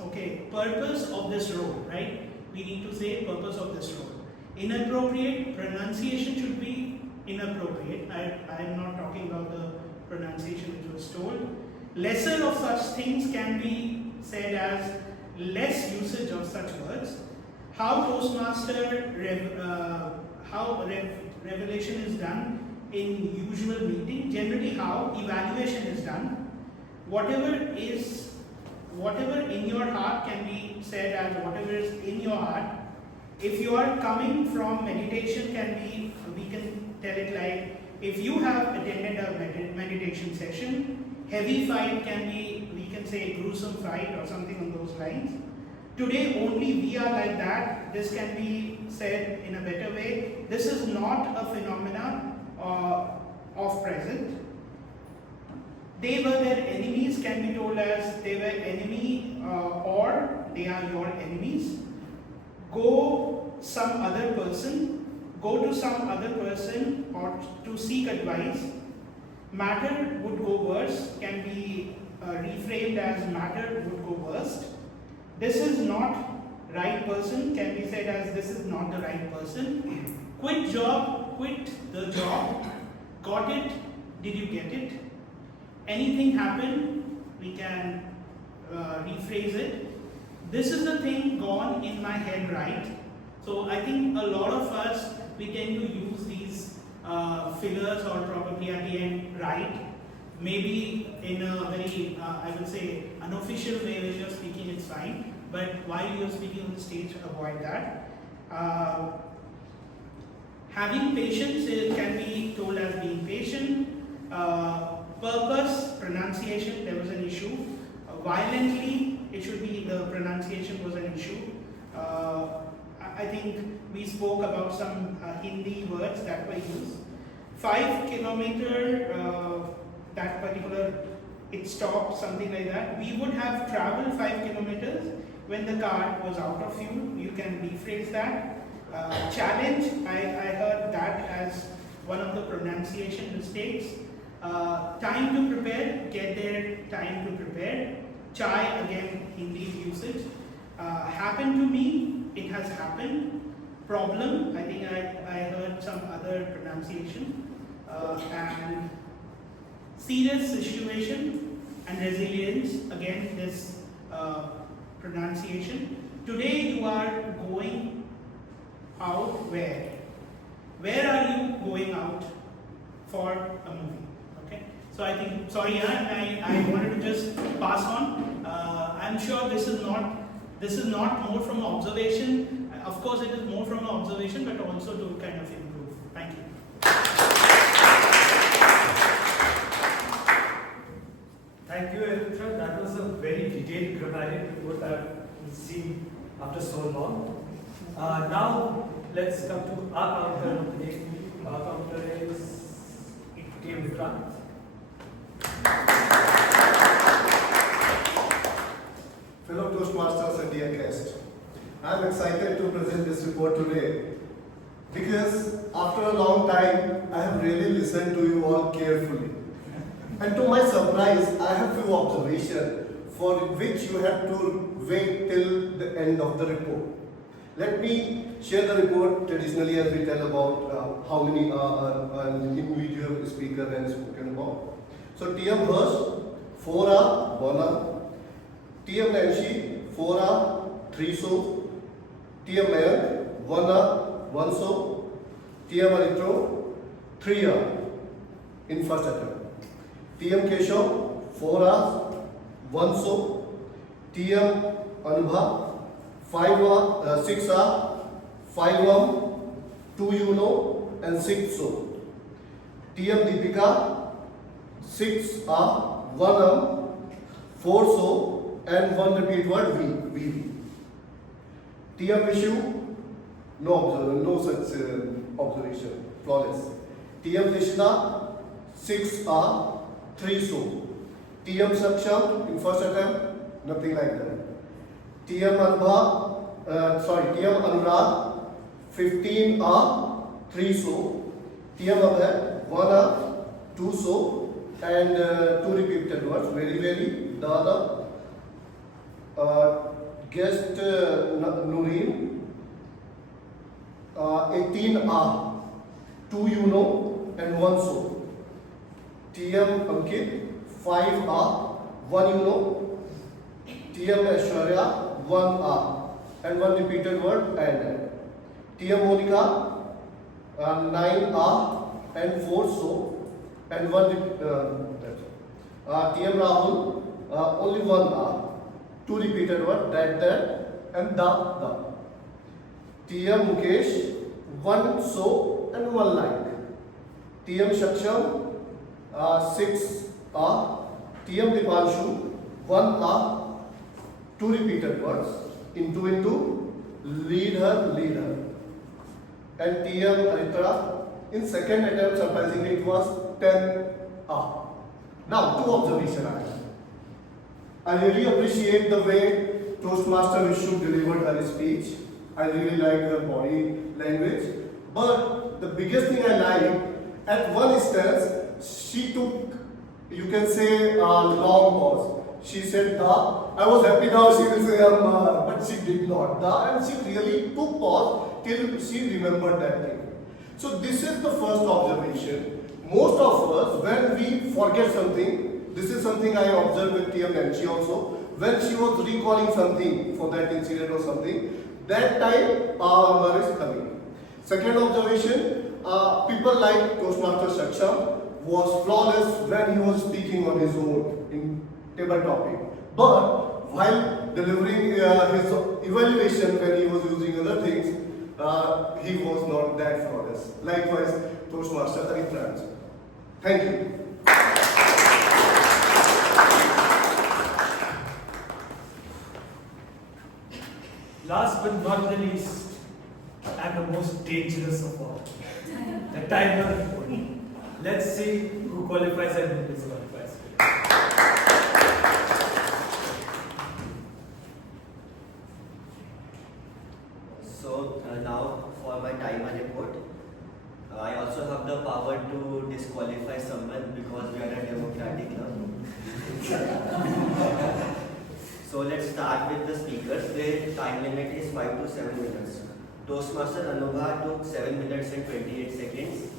purpose of this role, right? We need to say purpose of this role. Inappropriate, pronunciation should be inappropriate. I am not talking about the pronunciation which was told. Lesser of such things can be said as less usage of such words. How Toastmaster revelation is done in usual meeting, generally how evaluation is done. Whatever in your heart can be said as whatever is in your heart. If you are coming from meditation, we can tell it like, if you have attended a meditation session, heavy fight can be, we can say gruesome fight or something on those lines. Today only we are like that. This can be said in a better way. This is not a phenomena of present. They were their enemies can be told as they were enemy or they are your enemies. Go to some other person or to seek advice. Matter would go worse can be reframed as matter would go worst. This is not right person can be said as this is not the right person. Quit the job. Got it? Did you get it? Anything happen? We can rephrase it. This is the thing gone in my head, right? So I think a lot of us, we tend to use these fillers or probably at the end, right? Maybe in a very, I would say, unofficial way when you're speaking, it's fine. But while you're speaking on the stage, avoid that. Having patience can be told as being patient. Purpose, pronunciation, there was an issue. Violently, it should be the pronunciation was an issue. I think we spoke about some Hindi words that were used. 5 kilometer, that particular, it stopped, something like that. We would have traveled 5 kilometers when the car was out of fuel. You can rephrase that. Challenge, I heard that as one of the pronunciation mistakes. Time to prepare, get there, time to prepare. Chai, again, Hindi usage. Happened to me, it has happened. problem, I think I heard some other pronunciation, and serious situation and resilience, again this pronunciation. Today you are going out where? Where are you going out for a movie? Okay, so I think, sorry, I wanted to just pass on. I'm sure this is not more from observation. Of course, it is more from an observation, but also to kind of improve. Thank you. Thank you, Aritra. That was a very detailed grammatic report I've seen after so long. Now, let's come to our counter of the day. Our counter is Tim Vikrant. Fellow Toastmasters and dear guests, I am excited to present this report today because after a long time, I have really listened to you all carefully. And to my surprise, I have few observations for which you have to wait till the end of the report. Let me share the report traditionally as we tell about how many an individual speaker has spoken about. So TM Hirsch, 4 1 TM Nancy, 4 3 so, TM Mayank, 1 1 so, TM Aritro, 3 in first attempt. TM Keshav, 4 1 so, TM Anubha, 6 5 2 you know and 6 so. TM Deepika, 6 1 4 so and 1 repeat word we. TM Vishu, no such observation, flawless. TM Krishna, 6 3 so. TM Saksham in first attempt, nothing like that. TM Anurag, 15 3 so. TM Abhay, 1 2 so and 2 repeated words, very Dada. Guest Noreen, 18 2 you know and 1 so. TM Ankit, 5 1 you know. TM Aishwarya, 1 and 1 repeated word and. TM Monica, 9 and 4 so and 1 TM Rahul, only 1 2 repeated word that and the. TM Mukesh, 1 so and 1 like. TM Shaksham, 6 TM Dipanshu, 1 2 repeated words, into, lead her. And TM Aritra, in second attempt, surprisingly, it was 10 Now, 2 observations. I really appreciate the way Toastmaster Vishu delivered her speech. I really like her body language. But the biggest thing I like, at one instance, she took, you can say, a long pause. She said da. I was happy now she will say but she did not da, and she really took pause till she remembered that thing. So this is the first observation. Most of us, when we forget something, this is something I observed with TM Nancy also, when she was recalling something for that incident or something, that time our memory is coming. Second observation, people like Toastmaster Shaksham was flawless when he was speaking on his own in table topic. But while delivering his evaluation when he was using other things, he was not that flawless. Likewise, Toastmaster Aritra. Thank you. Last but not the least, and the most dangerous of all, the timer report. Let's see who qualifies and who disqualifies. So now for my timer report, I also have the power to disqualify someone because we are a democratic club. So let's start with the speakers. Their time limit is 5 to 7 minutes. Toastmaster Anubha took 7 minutes and 28 seconds.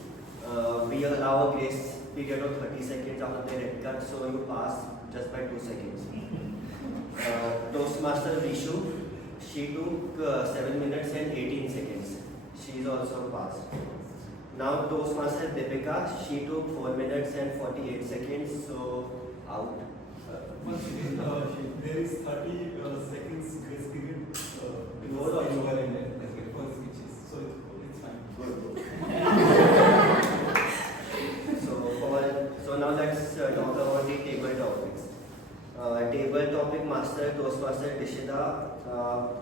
We allow a grace period of 30 seconds after the red card, so you pass just by 2 seconds. Toastmaster Vishu, she took 7 minutes and 18 seconds. She is also passed. Now Toastmaster Deepika, she took 4 minutes and 48 seconds, so out. Once again, there is 30 seconds grace period Before or you are in for speeches, so it's fine. So now let's talk about the table topics. Table topic master Toastmaster Dishita,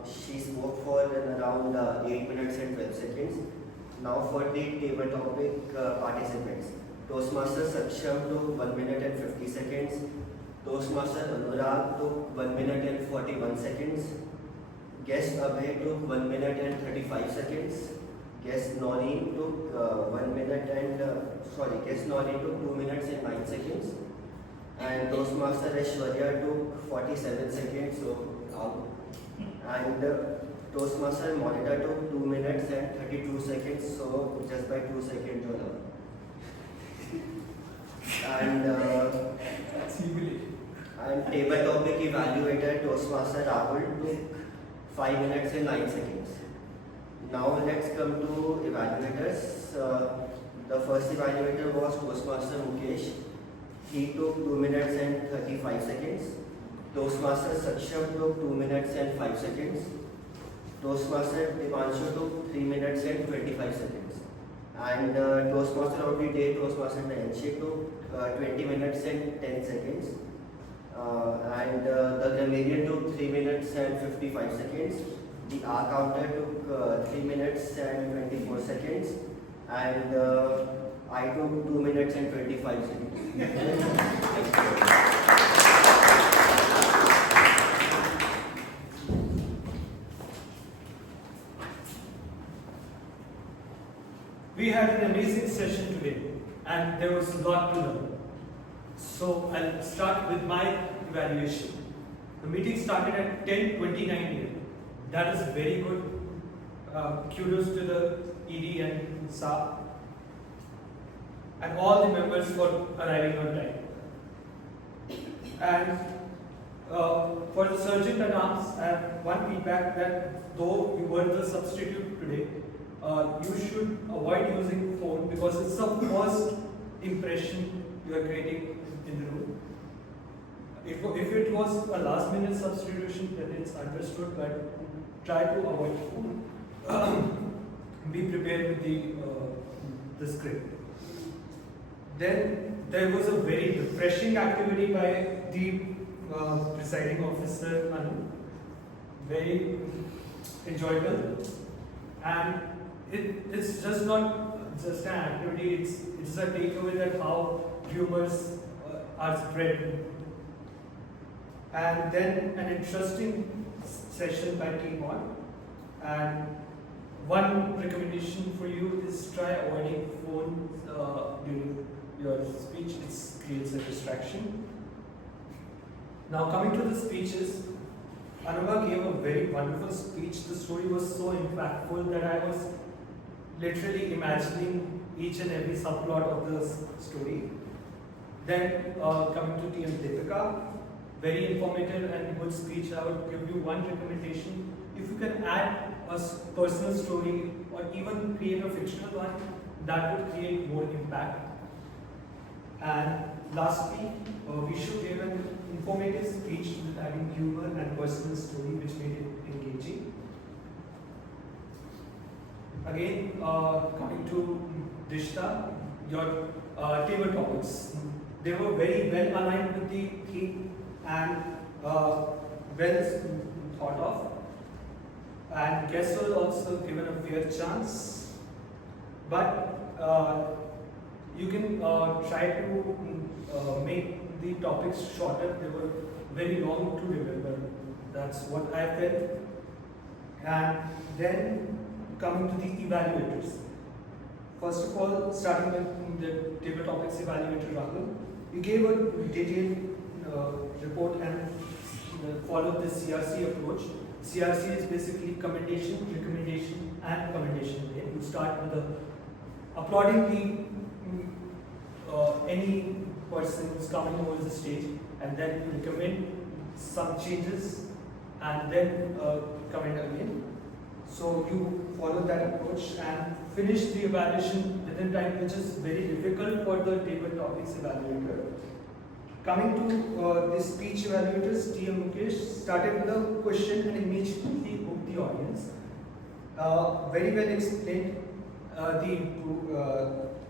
she spoke for around 8 minutes and 12 seconds. Now for the table topic participants, Toastmaster Saksham took 1 minute and 50 seconds. Toastmaster Anurag took 1 minute and 41 seconds. Guest Abhay took 1 minute and 35 seconds. Guest Noreen took 1 minute and Guest Noreen took 2 minutes and 9 seconds. And Toastmaster Aishwarya took 47 seconds, so out. And Toastmaster Monica took 2 minutes and 32 seconds, so just by 2 seconds on out. And table topic evaluator Toastmaster Rahul took 5 minutes and 9 seconds. Now let's come to evaluators. The first evaluator was Toastmaster Mukesh. He took 2 minutes and 35 seconds. Toastmaster Saksham took 2 minutes and 5 seconds. Toastmaster Dipanshu took 3 minutes and 25 seconds. And Toastmaster of the day, Toastmaster Nancy took 20 minutes and 10 seconds. And the grammarian took 3 minutes and 55 seconds. The R counter took 3 minutes and 24 seconds. And I took 2 minutes and 25 seconds. We had an amazing session today and there was a lot to learn. So I'll start with my evaluation. The meeting started at 10:29 a.m. That is very good. Kudos to the ED and SA and all the members for arriving on time. And for the sergeant at arms, I have one feedback that though you were the substitute today, you should avoid using phone because it's the first impression you are creating in the room. If it was a last minute substitution, then it's understood, but try to avoid phone. Be prepared with the script. Then there was a very refreshing activity by the presiding officer, Anu. Very enjoyable. And it's just not just an activity, it's a takeaway that how humors are spread. And then an interesting session by Team On. And one recommendation for you is try avoiding phone during your speech. It creates a distraction. Now coming to the speeches, Anubha gave a very wonderful speech. The story was so impactful that I was literally imagining each and every subplot of the story. Then coming to TM Deepika, very informative and good speech. I would give you one recommendation. If you can add a personal story or even create a fictional one, that would create more impact. And lastly, we should give an informative speech with adding humor and personal story which made it engaging. Again, coming to Dishta, your table topics. They were very well aligned with the theme and well thought of. And guests were also given a fair chance. But you can try to make the topics shorter. They were very long to remember. That's what I felt. And then coming to the evaluators. First of all, starting with the table topics evaluator Rahul, you gave a detailed report and followed the CRC approach. CRC is basically commendation, recommendation, appreciation and commendation day. You start with the applauding any person who's coming over the stage, and then you recommend some changes, and then comment again. So you follow that approach and finish the evaluation within time, which is very difficult for the table topics evaluator. Coming to the speech evaluators, TM Mukesh started with a question and immediately hooked the audience. Very well explained the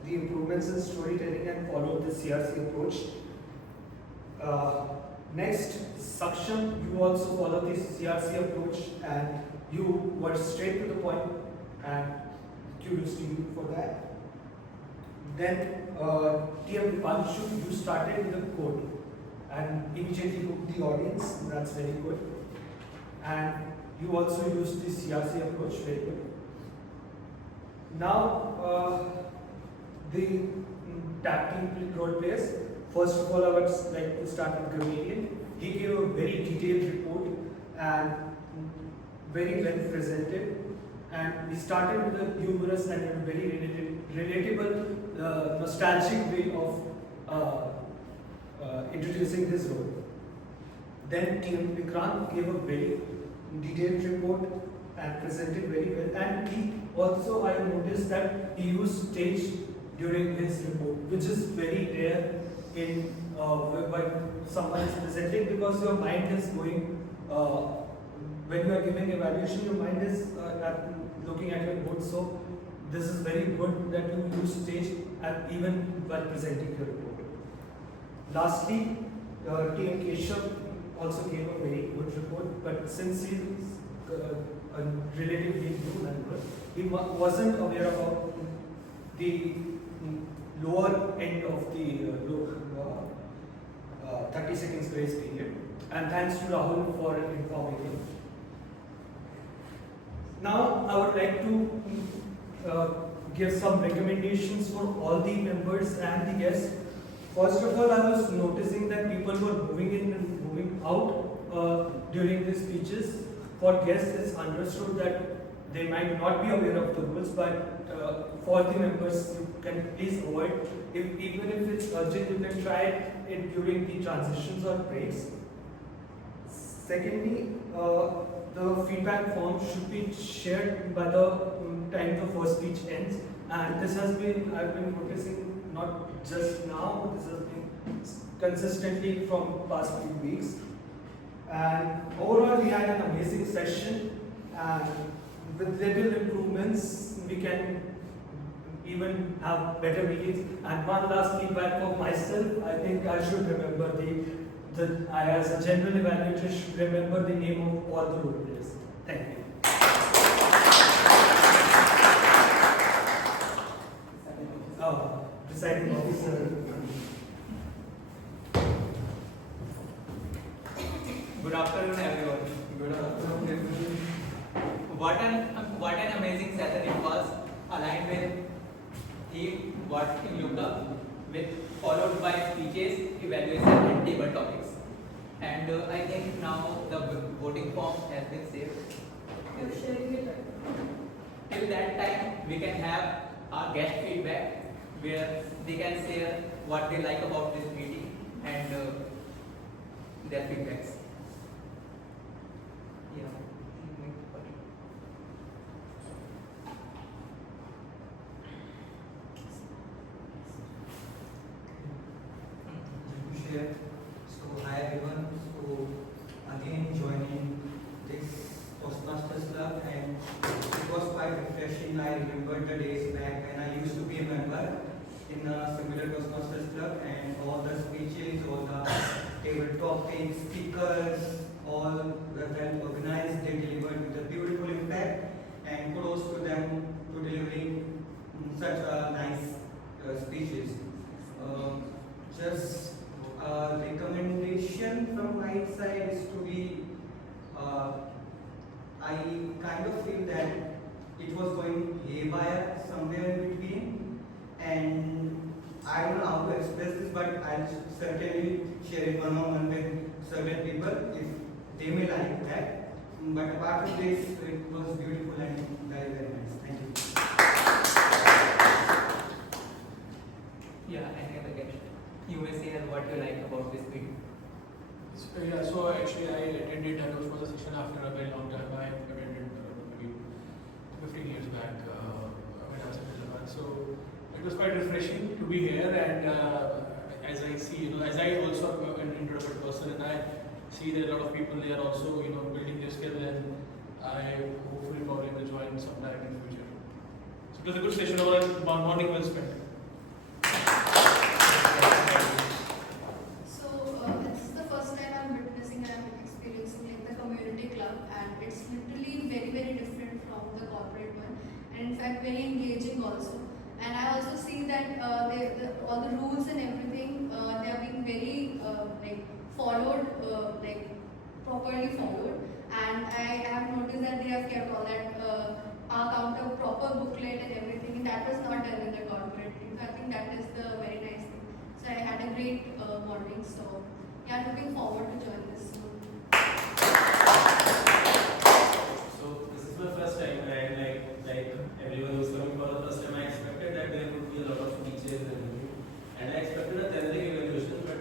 improvements in storytelling and followed the CRC approach. Next, Saksham, you also follow the CRC approach and you were straight to the point, and kudos to you for that. Then TM Dipanshu, you started with a quote and immediately hooked the audience. That's very good. And you also used the CRC approach, very good. Now, the tag team role players. First of all, I would like to start with Gamaliel. He gave a very detailed report and very well presented. And he started with a humorous and a very relatable, nostalgic way of introducing his role. Then TM Vikrant gave a very detailed report and presented very well. And he also, I noticed that he used stage during his report, which is very rare in when someone is presenting, because your mind is going, when you are giving evaluation, your mind is looking at your notes. So this is very good that you use stage and even while presenting your report. Lastly, TM Keshav also gave a very good report, but since he is a relatively new member, he wasn't aware about the lower end of the 30 seconds grace period. And thanks to Rahul for informing him. Now I would like to give some recommendations for all the members and the guests. First of all, I was noticing that people were moving in and moving out during the speeches. For guests, it's understood that they might not be aware of the rules, but for the members, you can please avoid. Even if it's urgent, you can try it during the transitions or breaks. Secondly, the feedback form should be shared by the time the first speech ends. And this has been, I've been noticing not just now, this has been consistently from past few weeks. And overall, we had an amazing session, and with little improvements, we can even have better meetings. And one last feedback for myself, I think I should remember I as a general evaluator should remember the name of all the role players. Thank you. Presiding officer. Good afternoon, everyone. Good afternoon. What an amazing session it was, aligned with theme what you looked up, with followed by speeches, evaluation, and table topics. And I think now the voting form has been saved. Till that time, we can have our guest feedback, where they can share what they like about this meeting and their feedbacks. Yeah. Share. So hi everyone. So again joining this Toastmasters club, and it was quite refreshing. I remember the days back when I used to be a member in a similar Toastmasters club, and all the speeches, all the table topics, speakers, all were well organized. They delivered with a beautiful impact, and kudos to them to delivering such nice speeches. Just a recommendation from my side is to be, I kind of feel that it was going haywire somewhere in between, and I don't know how to express this, but I'll certainly share it one-on-one with certain people if they may like that. But apart from this, it was beautiful and very quite refreshing to be here, and as I see, as I also am an introvert person, and I see that a lot of people they are also, building their skill, and I hopefully probably will join sometime in the future. So it was a good session, or a morning well spent. So this is the first time I'm witnessing and I'm experiencing like the community club, and it's literally very very different from the corporate one, and in fact very engaging also. And I also see that all the rules and everything they are being very followed, properly followed. And I have noticed that they have kept all that account of proper booklet and everything. And that was not done in the corporate team. So I think that is the very nice thing. So I had a great morning. So yeah, looking forward to join this soon. So this is my first time, and like everyone who's coming for the first time, I expected that there would be a lot of speeches and everything, and I expected a generic evaluation, but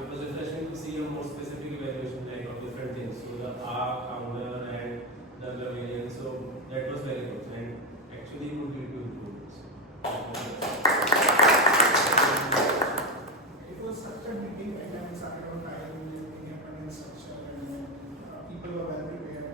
it was refreshing to see a more specific evaluation like of different things. So the R, counter, and the variant. So that was very good, and actually would lead to improvements. It was structured meeting and then started on time, we had structure, and people were well prepared.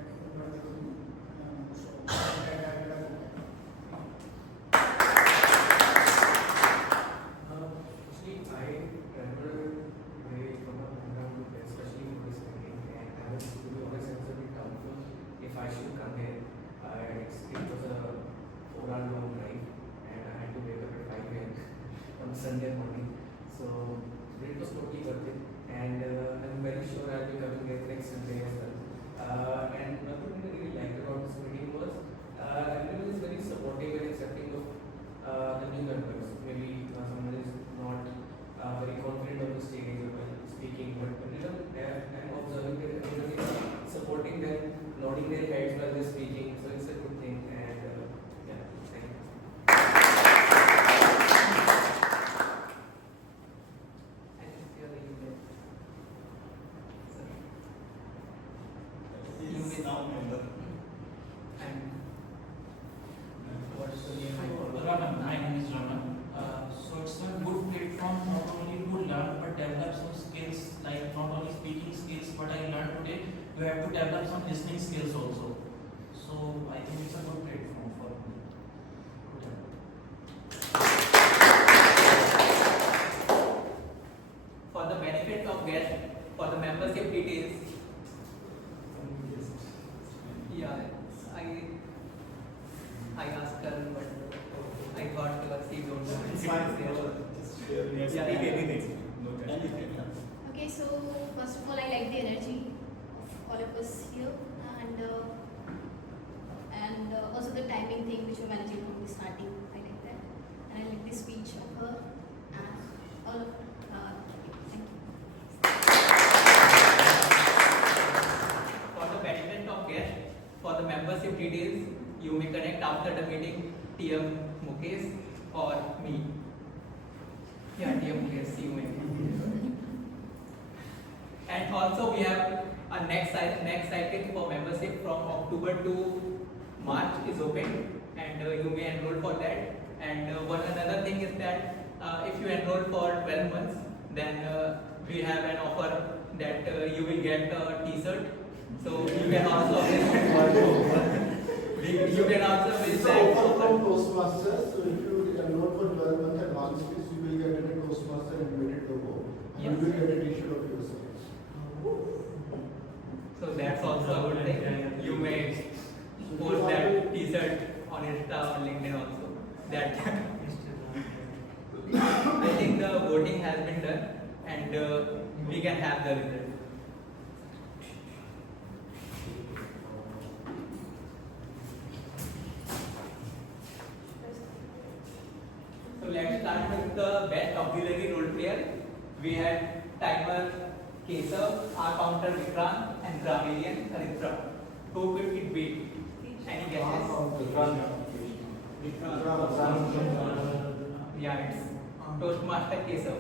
Actually, I traveled very from a background, especially for this meeting, and I was, to be honest, I was a bit doubtful if I should come here. It was a 4-hour long drive, and I had to wake up at 5 a.m. on Sunday morning. So it was totally worth it, and I'm very sure I'll be coming here next Sunday as well. And one thing I really liked about this meeting was everyone is very supportive and accepting of the new members. Maybe someone is not very confident on the stage while speaking, but I'm observing that everyone is supporting them, nodding their heads while they're speaking. So it's a good thing, and yeah, thank you. Raman, my name is Raman. So it's a good platform not only to learn but develop some skills, like not only speaking skills, but I learned today you have to develop some listening skills also. So I think it's a good platform for me. For the benefit of guests, for the membership details. Yeah, I asked her, but I thought she don't know. It's fine. Just share anything. Okay, so first of all, I like the energy of all of us here, and also the timing thing which we're managing from the starting. I like that, and I like the speech of her and all of. Thank you. For the benefit of guests, for the membership details, you may connect after the meeting TM Mukesh or me. Yeah, TM Mukesh, see you may. And also we have a next cycle for membership from October to March is open, and you may enroll for that. And another thing is that if you enroll for 12 months, then we have an offer that you will get a T-shirt. So you can also you can also visit that. From Toastmasters, so if you enroll for 12 month advance fees, you will get a Toastmaster animated logo, and you will get a T-shirt of yourself. So that's also a good thing. You may post that T-shirt on Insta or LinkedIn also. That I think the voting has been done, and we can have the result. So let's start with the best auxiliary role player. We had timer Kesav, our counter Vikrant, and Gramilian Haritra. Who could it be? Any guesses? Yeah, it's Toastmaster Kesav.